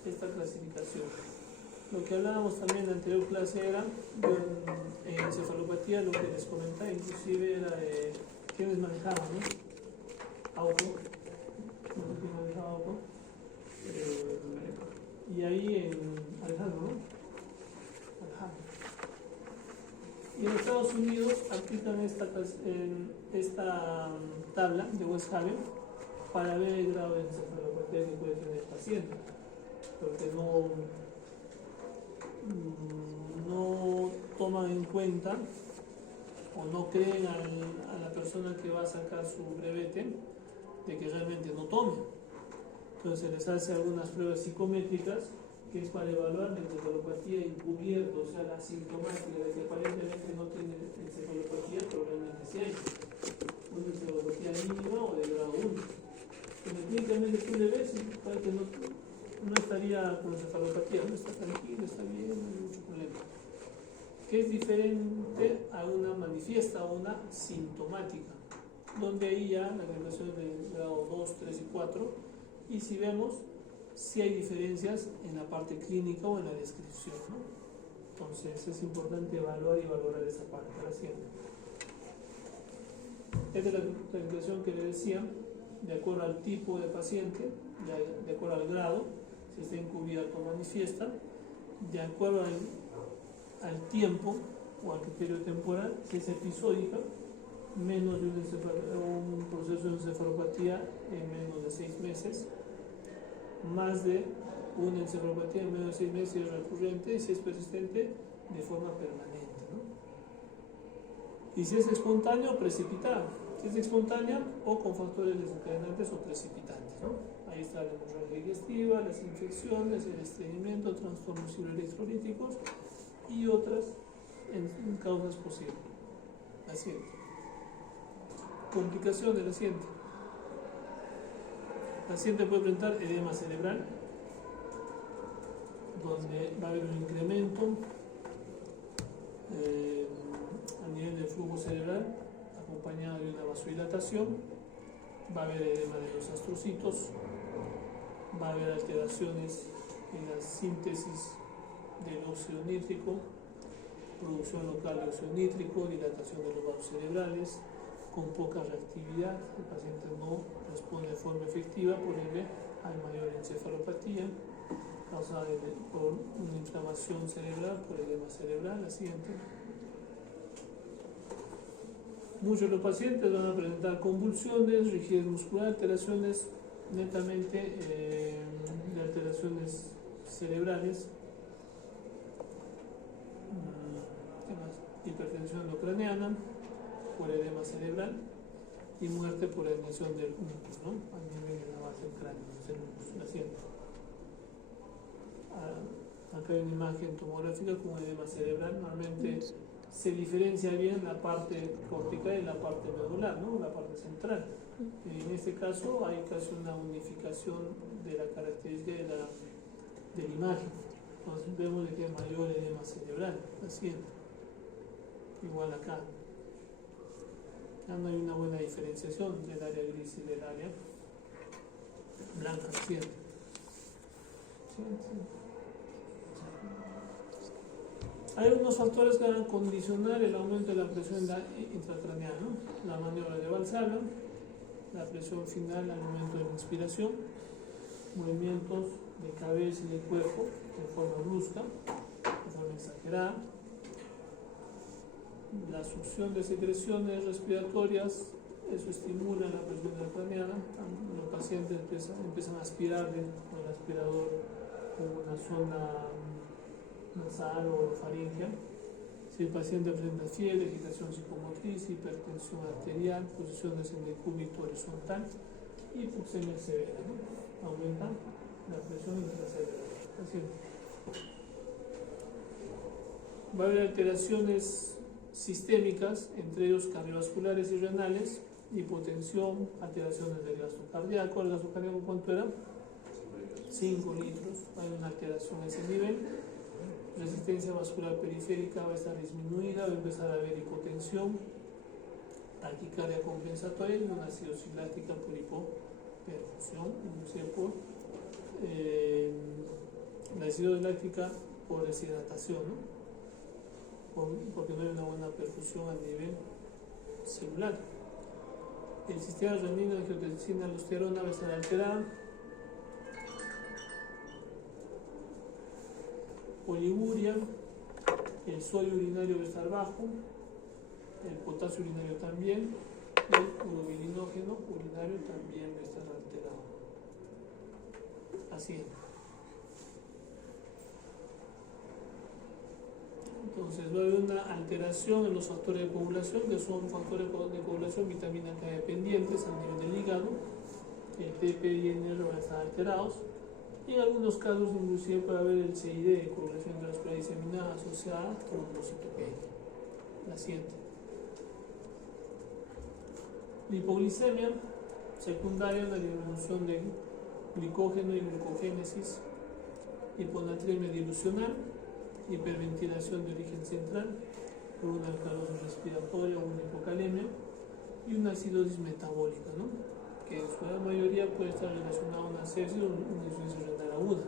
esta clasificación. Lo que hablábamos también en la anterior clase era, en encefalopatía, lo que les comentaba, inclusive era de quiénes manejaban, ¿no? Auto. No sé quién manejaba auto. Y ahí en Alejandro, ¿no? Alejandro. Y en Estados Unidos aplican esta tabla de Westhaven para ver el grado de encefalopatía que puede tener el paciente, porque no toman en cuenta o no creen a la persona que va a sacar su brevete de que realmente no tome. Entonces se les hace algunas pruebas psicométricas que es para evaluar la encefalopatía encubierta, o sea, la sintomática de que aparentemente no tiene encefalopatía, pero realmente sí hay una encefalopatía mínima o de grado 1. Pero clínicamente tú le ves y parece que no estaría con encefalopatía, no está tranquilo, está bien, no hay mucho problema. Que es diferente a una manifiesta o una sintomática, donde ahí ya la graduación de grado 2, 3 y 4, y si vemos si hay diferencias en la parte clínica o en la descripción, ¿no? Entonces es importante evaluar y valorar esa parte de la ciencia. Esta es la clasificación que le decía, de acuerdo al tipo de paciente, de acuerdo al grado, si está encubierto o manifiesta, de acuerdo al tiempo o al criterio temporal, si es episódica, menos de un proceso de encefalopatía en menos de 6 meses, más de una encefalopatía en menos de 6 meses si es recurrente, y si es persistente, de forma permanente, ¿no? Y si es espontáneo, precipitada. Si es espontánea o con factores desencadenantes o precipitantes, ¿no? Ahí está la hemorragia digestiva, las infecciones, el estreñimiento, trastornos electrolíticos y otras en causas posibles. La siguiente. Complicación de la siguiente. El paciente puede presentar edema cerebral, donde va a haber un incremento a nivel del flujo cerebral, acompañado de una vasodilatación. Va a haber edema de los astrocitos, va a haber alteraciones en la síntesis del óxido nítrico, producción local de óxido nítrico, dilatación de los vasos cerebrales, con poca reactividad. El paciente no responde de forma efectiva, por ende hay mayor encefalopatía causada por una inflamación cerebral, por edema cerebral. La siguiente. Muchos de los pacientes van a presentar convulsiones, rigidez muscular, alteraciones netamente de alteraciones cerebrales. ¿Qué más? Hipertensión endocraniana por edema cerebral y muerte por dañación del humus, ¿no? A nivel de la base del cráneo, del humus, la siguiente. Acá hay una imagen tomográfica con edema cerebral. Normalmente se diferencia bien la parte cortical y la parte medular, ¿no? La parte central. En este caso hay casi una unificación de la característica de la imagen. Entonces vemos que hay mayor edema cerebral. La siguiente. Igual acá. Ya no hay una buena diferenciación del área gris y del área blanca. La siguiente. Hay unos factores que van a condicionar el aumento de la presión intracraneal, ¿no? La maniobra de Valsalva, la presión final al momento de la inspiración, movimientos de cabeza y de cuerpo de forma brusca, de forma exagerada, la succión de secreciones respiratorias, eso estimula la presión intracraneal. Los pacientes empiezan a aspirar con el aspirador con una zona nasal o faríngea. Si el paciente presenta fiebre, agitación psicomotriz, hipertensión arterial, posiciones en el cúbito horizontal y hipoxemia severa, ¿no? Aumenta la presión intracraniana del paciente. Va a haber alteraciones sistémicas, entre ellos cardiovasculares y renales, hipotensión, alteraciones del gasto cardíaco. ¿El gasto cardíaco cuánto era? 5 litros. Hay una alteración a ese nivel. Resistencia vascular periférica va a estar disminuida, va a empezar a haber hipotensión, taquicardia compensatoria y una acidosis láctica por hipoperfusión, inducida por la acidosis láctica por deshidratación, ¿no? Porque no hay una buena perfusión a nivel celular. El sistema renino, angiotensina, aldosterona va a estar alterada. Oliguria, el sodio urinario va a estar bajo, el potasio urinario también, y el urobilinógeno urinario también va a estar alterado. Así es. Entonces va a haber una alteración en los factores de coagulación, que son factores de coagulación vitamina K dependientes a nivel del hígado. El TP y el NR van a estar alterados. Y en algunos casos inclusive puede haber el CID de coagulación intravascular diseminada asociada a trombocitopenia. La siguiente. La hipoglicemia secundaria a la disminución de glicógeno y glucogénesis, hiponatremia dilucional, hiperventilación de origen central, por una alcalosis respiratoria o una hipocalemia y una acidosis metabólica, ¿no? Que en su gran mayoría puede estar relacionada a una sepsis o una insuficiencia renal aguda.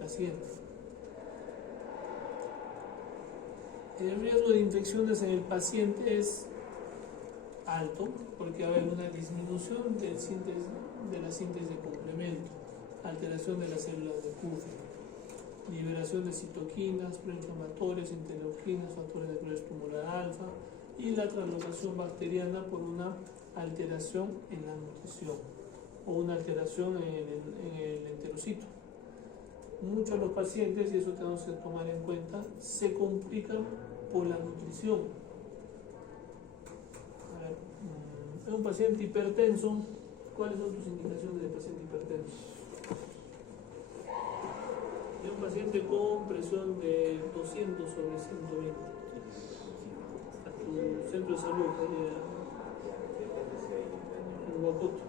La siguiente. El riesgo de infecciones en el paciente es alto porque va a haber una disminución de la síntesis de complemento, alteración de las células de Kupffer, liberación de citoquinas, proinflamatorias, interleuquinas, factores de cloruro tumoral alfa y la translocación bacteriana por una alteración en la nutrición o una alteración en el enterocito. Muchos de los pacientes, y eso tenemos que tomar en cuenta, se complican por la nutrición. A ver, es un paciente hipertenso. ¿Cuáles son tus indicaciones de paciente hipertenso? Es un paciente con presión de 200 sobre 120. A tu centro de salud, en Huacoto.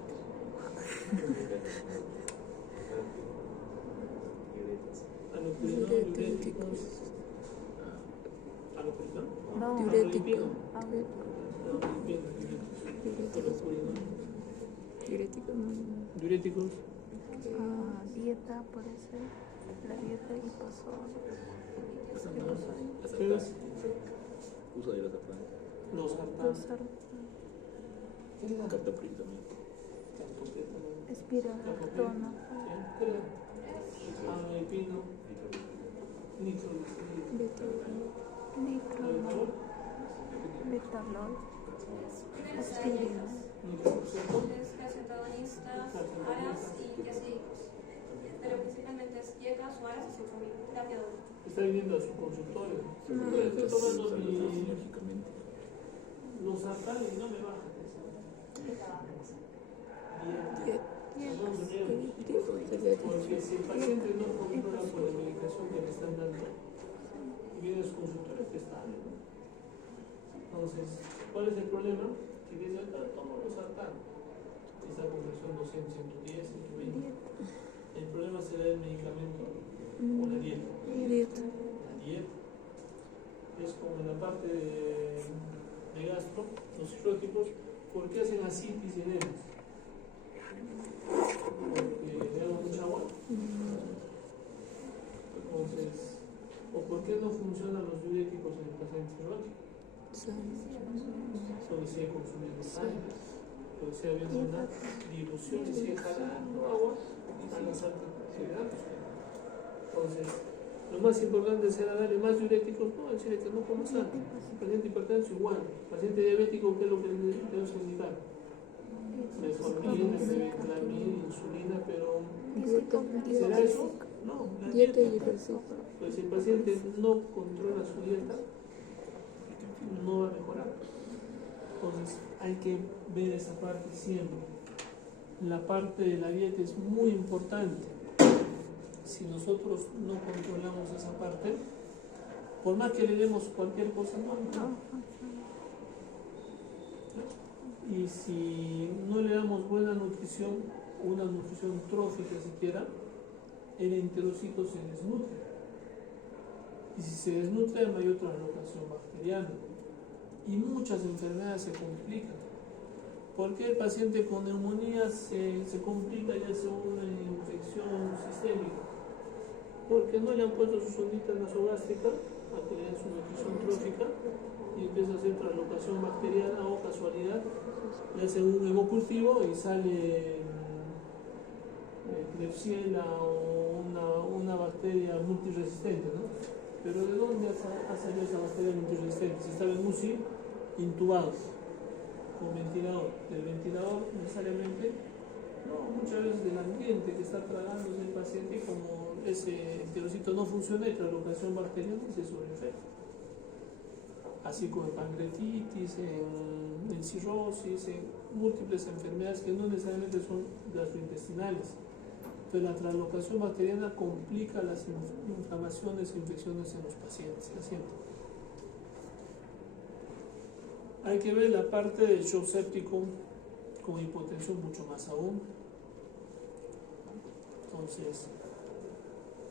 Diuréticos. No, diurético. Diuréticos. Dieta puede ser. La dieta y pasó. Uso de losartán. Losartán. Captopril también. Espironolactona. Amlodipino. Nitrolol. Betalol. Aspirina. Acetadonistas, aras y yacídicos. Pero principalmente es yegas o aras y terapia doble. Está viniendo a su consultorio. Estoy tomando mi losartán y no me baja. Porque si el paciente no controla por la medicación que le están dando y viene a su consultorio, que está bien, ¿no? Entonces, ¿cuál es el problema? Que dice, tomo losartán, está con presión 200, 110, 120. El problema será el medicamento o la dieta. La dieta es como en la parte de gastro, los cirróticos, ¿por qué hacen asitis y edemas? Porque le dan mucha agua. Entonces, ¿o por qué no funcionan los diuréticos en el paciente cirrótico? Solo sigue consumiendo sangre, pero si había una dilución y sigue jalando agua a las antihidratos. Entonces, lo más importante será darle más diuréticos, no, decirle que no coma sangre. El paciente hipertenso igual, el paciente diabético, ¿qué es lo que tenemos que indicar? Metformina, mebenclamina, insulina, pero ¿será eso? No, la Dieta y dieta. ejercicio. Pues si el paciente no controla su dieta, no va a mejorar. Entonces hay que ver esa parte siempre. La parte de la dieta es muy importante. Si nosotros no controlamos esa parte, por más que le demos cualquier cosa, no. Y si no le damos buena nutrición, una nutrición trófica siquiera, el enterocito se desnutre. Y si se desnutre, hay mayor translocación bacteriana. Y muchas enfermedades se complican. ¿Por qué el paciente con neumonía se complica ya sea una infección sistémica? Porque no le han puesto su sondita nasogástrica a que le den su nutrición trófica y empieza a hacer translocación bacteriana o casualidad, le hacen un hemocultivo y sale Klebsiella o una bacteria multiresistente, ¿no? Pero ¿de dónde ha salido esa bacteria multiresistente? Si estaba en UCI, intubado, con ventilador. El ventilador necesariamente, no, muchas veces del ambiente que está tragándose el paciente, como ese enterocito no funciona y translocación bacteriana se sobreinfecta. Así como en pancreatitis, en cirrosis, en múltiples enfermedades que no necesariamente son gastrointestinales. Entonces la translocación bacteriana complica las inflamaciones e infecciones en los pacientes. Hay que ver la parte del shock séptico con hipotensión mucho más aún. Entonces,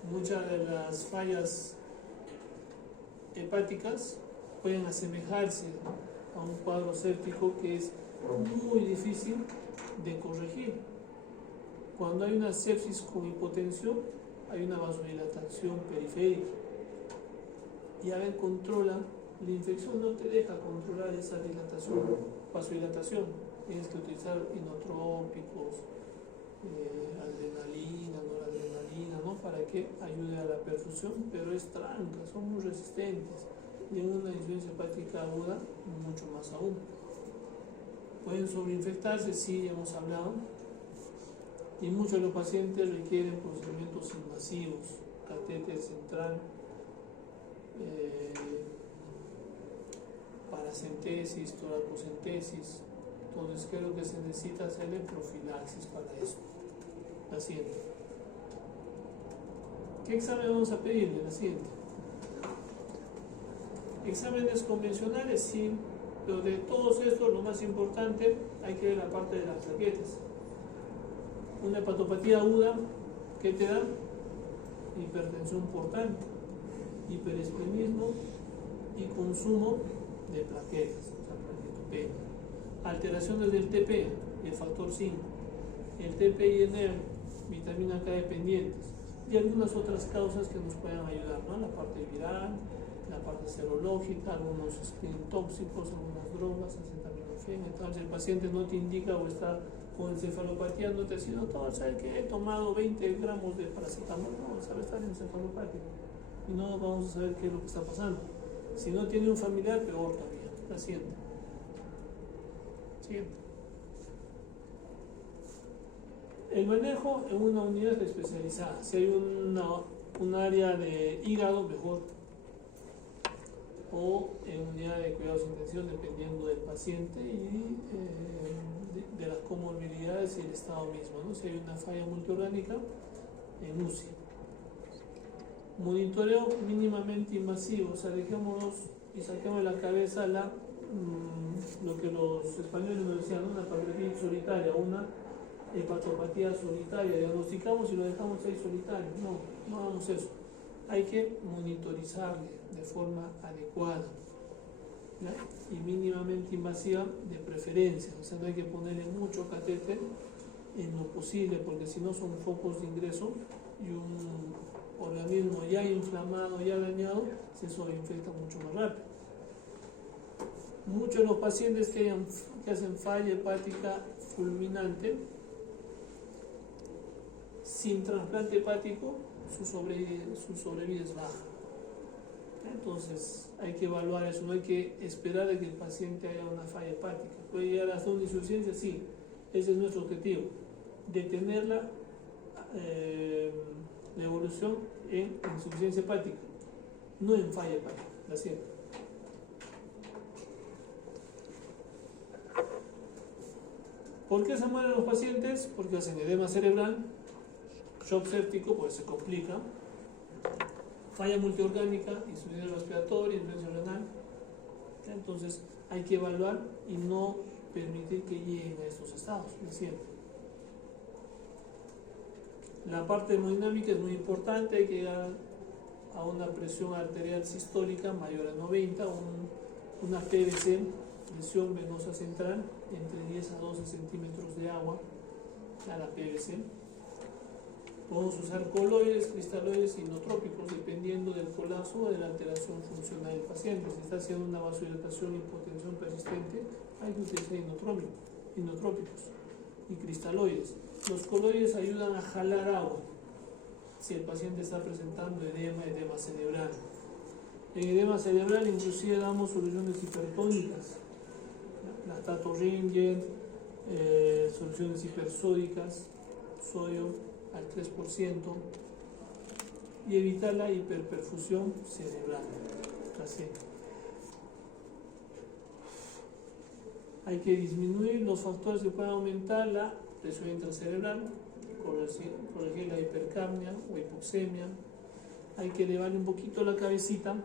muchas de las fallas hepáticas pueden asemejarse a un cuadro séptico que es muy difícil de corregir. Cuando hay una sepsis con hipotensión, hay una vasodilatación periférica. Y a ver, controla, la infección no te deja controlar esa vasodilatación. Tienes que utilizar inotrópicos, adrenalina, noradrenalina, ¿no? Para que ayude a la perfusión, pero es tranca, son muy resistentes. Y en una insuficiencia hepática aguda, mucho más aún. Pueden sobreinfectarse, sí, hemos hablado. Y muchos de los pacientes requieren procedimientos invasivos, catéter central, paracentesis, toracocentesis. Entonces, ¿qué es lo que se necesita hacerle? Profilaxis para eso. La siguiente. ¿Qué examen vamos a pedirle? La siguiente. Exámenes convencionales, sí, pero de todos estos, lo más importante, hay que ver la parte de las plaquetas. Una hepatopatía aguda, ¿qué te da? Hipertensión portante, hiperesplenismo y consumo de plaquetas, o sea, plaquetopenia. Alteraciones del TP, el factor 5, el TP y el NER, vitamina K dependientes, y algunas otras causas que nos puedan ayudar, ¿no? La parte viral, la parte serológica, algunos screen tóxicos, algunas drogas, acetaminofén. Entonces el paciente no te indica o está con encefalopatía, no te dice, doctor, ¿sabe que he tomado 20 gramos de paracetamol? No, sabe estar encefalopático. Y no vamos a saber qué es lo que está pasando. Si no tiene un familiar, peor todavía. La siguiente. El manejo en una unidad especializada. Si hay un área de hígado, mejor. O en unidad de cuidados intensivos, dependiendo del paciente y de las comorbilidades y el estado mismo, ¿no? Si hay una falla multiorgánica, en UCI. Monitoreo mínimamente invasivo, o sea, dejémonos y saquemos de la cabeza lo que los españoles nos decían, ¿no? Una pancreatitis solitaria, una hepatopatía solitaria, diagnosticamos y lo dejamos ahí solitario. No hagamos eso. Hay que monitorizarle de forma adecuada, ¿ya? Y mínimamente invasiva de preferencia, o sea, no hay que ponerle mucho catéter en lo posible, porque si no son focos de ingreso y un organismo ya inflamado, ya dañado, se sobreinfecta mucho más rápido. Muchos de los pacientes que hacen falla hepática fulminante, sin trasplante hepático, su sobrevida es baja. Entonces hay que evaluar eso, no hay que esperar a que el paciente haya una falla hepática. Puede llegar hasta una insuficiencia, sí, ese es nuestro objetivo, detenerla la evolución en insuficiencia hepática, no en falla hepática, la siguiente. ¿Por qué se mueren los pacientes? Porque hacen edema cerebral, shock séptico, pues se complica, falla multiorgánica, insuficiencia respiratoria, influencia renal. Entonces hay que evaluar y no permitir que lleguen a estos estados. La parte hemodinámica es muy importante, hay que llegar a una presión arterial sistólica mayor a 90, una PVC, presión venosa central, entre 10 a 12 centímetros de agua a la PVC. Podemos usar coloides, cristaloides y inotrópicos dependiendo del colapso o de la alteración funcional del paciente. Si está haciendo una vasodilatación y hipotensión persistente, hay que utilizar inotrópicos y cristaloides. Los coloides ayudan a jalar agua si el paciente está presentando edema cerebral. En edema cerebral inclusive damos soluciones hipertónicas, lactato Ringer, soluciones hipersódicas, sodio al 3%, y evitar la hiperperfusión cerebral. Así. Hay que disminuir los factores que puedan aumentar la presión intracerebral, corregir la hipercapnia o hipoxemia. Hay que elevarle un poquito la cabecita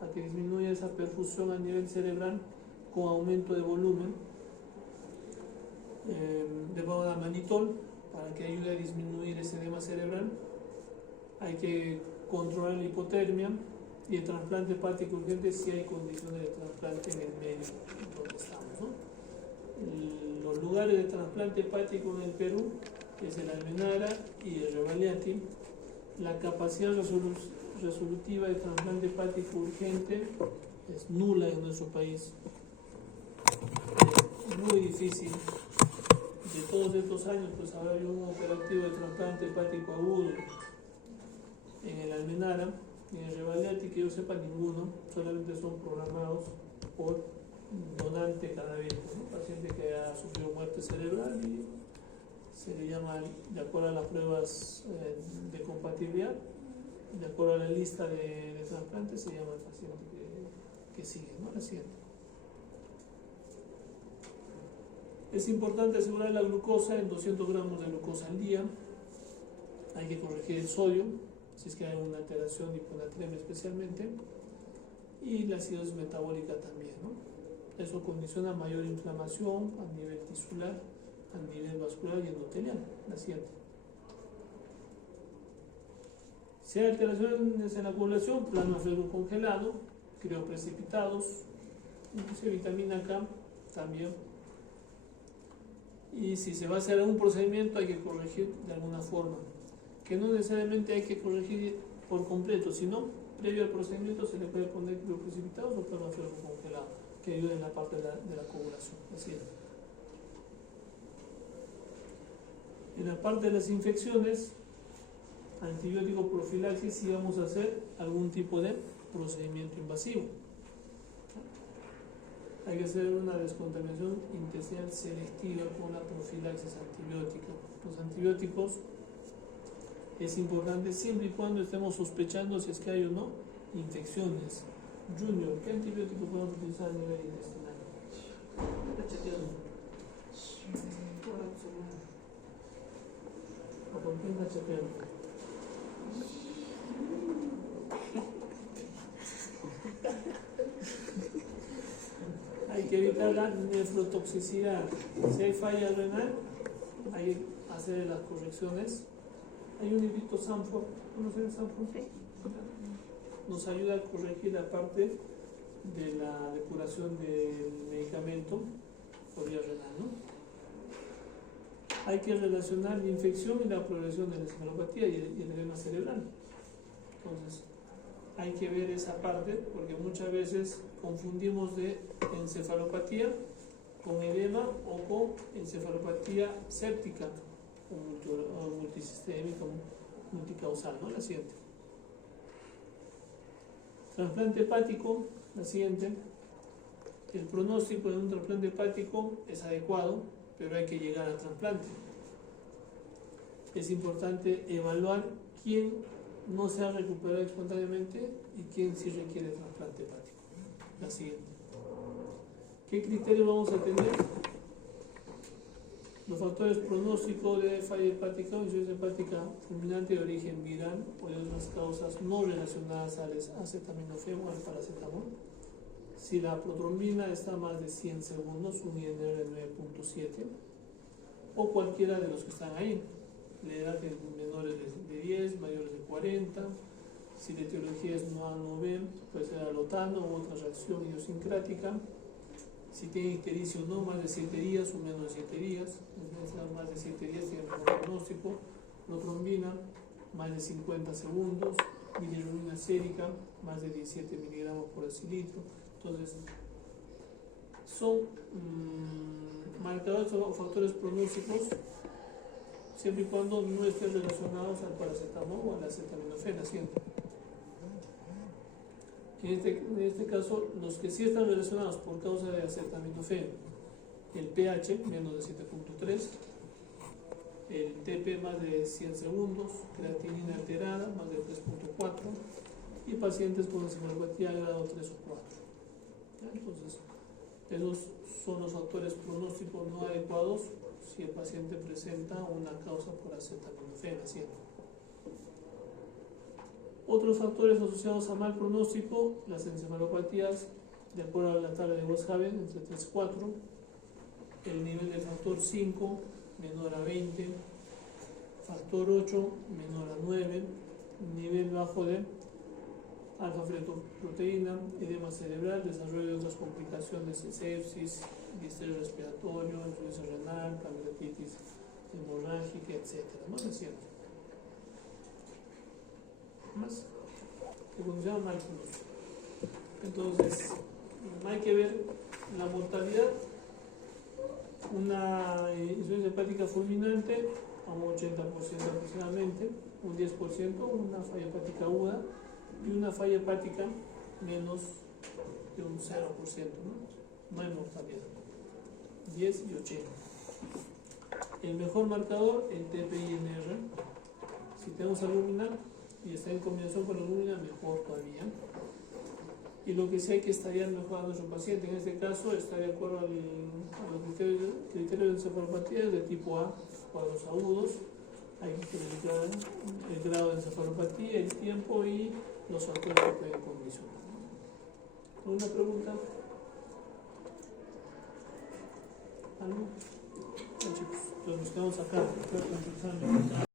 para que disminuya esa perfusión a nivel cerebral con aumento de volumen. Le vamos a dar manitol para que ayude a disminuir ese edema cerebral. Hay que controlar la hipotermia y el trasplante hepático urgente si hay condiciones de trasplante en el medio donde estamos, ¿no? Los lugares de trasplante hepático en el Perú es el Almenara y el Revalliati. La capacidad resolutiva de trasplante hepático urgente es nula en nuestro país. Es muy difícil. De todos estos años, pues ahora hay un operativo de trasplante hepático agudo en el Almenara, en el Revalliati, que yo sepa ninguno, solamente son programados por donante cadavérico, ¿no? Paciente que ha sufrido muerte cerebral y se le llama, de acuerdo a las pruebas de compatibilidad, de acuerdo a la lista de trasplantes, se llama el paciente que sigue, ¿no? La siguiente. Es importante asegurar la glucosa en 200 gramos de glucosa al día. Hay que corregir el sodio, si es que hay una alteración de hiponatremia especialmente, y la acidosis metabólica también, ¿no? Eso condiciona mayor inflamación a nivel tisular, a nivel vascular y endotelial. La siguiente. Si hay alteraciones en la coagulación, plasma fluido congelado, crioprecipitados, inclusive vitamina K también. Y si se va a hacer algún procedimiento hay que corregir de alguna forma, que no necesariamente hay que corregir por completo, sino previo al procedimiento se le puede poner crioprecipitados o plasma fluido congelado, que ayude en la parte de la coagulación. Así es. En la parte de las infecciones, antibiótico profilaxis, si vamos a hacer algún tipo de procedimiento invasivo. Hay que hacer una descontaminación intestinal selectiva con la profilaxis antibiótica. Los antibióticos es importante siempre y cuando estemos sospechando si es que hay o no infecciones. Junior, ¿qué antibiótico podemos utilizar a nivel intestinal? Está chequeando. ¿O con quién está chequeando? Hay que evitar la nefrotoxicidad. Si hay falla renal, hay que hacer las correcciones. Hay un librito Sanford, ¿conocen Sanford? Sí. Nos ayuda a corregir la parte de la depuración del medicamento por vía renal, ¿no? Hay que relacionar la infección y la progresión de la encefalopatía y el edema cerebral. Entonces, hay que ver esa parte porque muchas veces confundimos de encefalopatía con edema o con encefalopatía séptica o multisistémica, multicausal, ¿no? La siguiente. Trasplante hepático, la siguiente. El pronóstico de un trasplante hepático es adecuado, pero hay que llegar al trasplante. Es importante evaluar quién no se ha recuperado espontáneamente y quién sí requiere trasplante hepático. La siguiente. ¿Qué criterios vamos a tener? Los factores pronósticos de falla hepática o insuficiencia hepática fulminante de origen viral o de otras causas no relacionadas al acetaminofén o al paracetamol. Si la protrombina está a más de 100 segundos, un INR de 9.7, o cualquiera de los que están ahí. La edad es menores de 10, mayores de 40. Si la etiología es no A, no B, puede ser alotano u otra reacción idiosincrática. Si tiene ictericia o no, más de 7 días o menos de 7 días. Más de 7 días tiene un pronóstico. Protrombina, más de 50 segundos. Bilirrubina sérica, más de 17 miligramos por decilitro. Entonces, son marcadores o factores pronósticos siempre y cuando no estén relacionados al paracetamol o a la acetaminofén, siempre. En este caso, los que sí están relacionados por causa de acetaminofén, el pH menos de 7.3, el TP más de 100 segundos, creatinina alterada más de 3.4 y pacientes con encefalopatía grado 3 o 4. Entonces, esos son los factores pronósticos no adecuados si el paciente presenta una causa por acetaminofén. Otros factores asociados a mal pronóstico, las encefalopatías, de acuerdo a la tabla de Westhaven, entre 3 y 4, el nivel del factor 5 menor a 20, factor 8 menor a 9, nivel bajo de alfa-fetoproteína, edema cerebral, desarrollo de otras complicaciones de sepsis, distrés respiratorio, insuficiencia renal, pancreatitis hemorrágica, etc. ¿No es cierto? Más que funciona mal pronóstico. Entonces, hay que ver la mortalidad. Una insuficiencia hepática fulminante a un 80% aproximadamente, un 10% una falla hepática aguda y una falla hepática menos de un 0%, no hay mortalidad, 10 y 80. El mejor marcador, el TPINR. Si tenemos albúmina y está en combinación con la albúmina, mejor todavía. Y lo que sí hay que estaría mejor a nuestro paciente, en este caso, está de acuerdo a los criterios de encefalopatía de tipo A, cuadros agudos. Hay que verificar el grado de encefalopatía, el tiempo y los factores que pueden condicionar. ¿Alguna pregunta? ¿Algo? Chicos, entonces nos quedamos acá.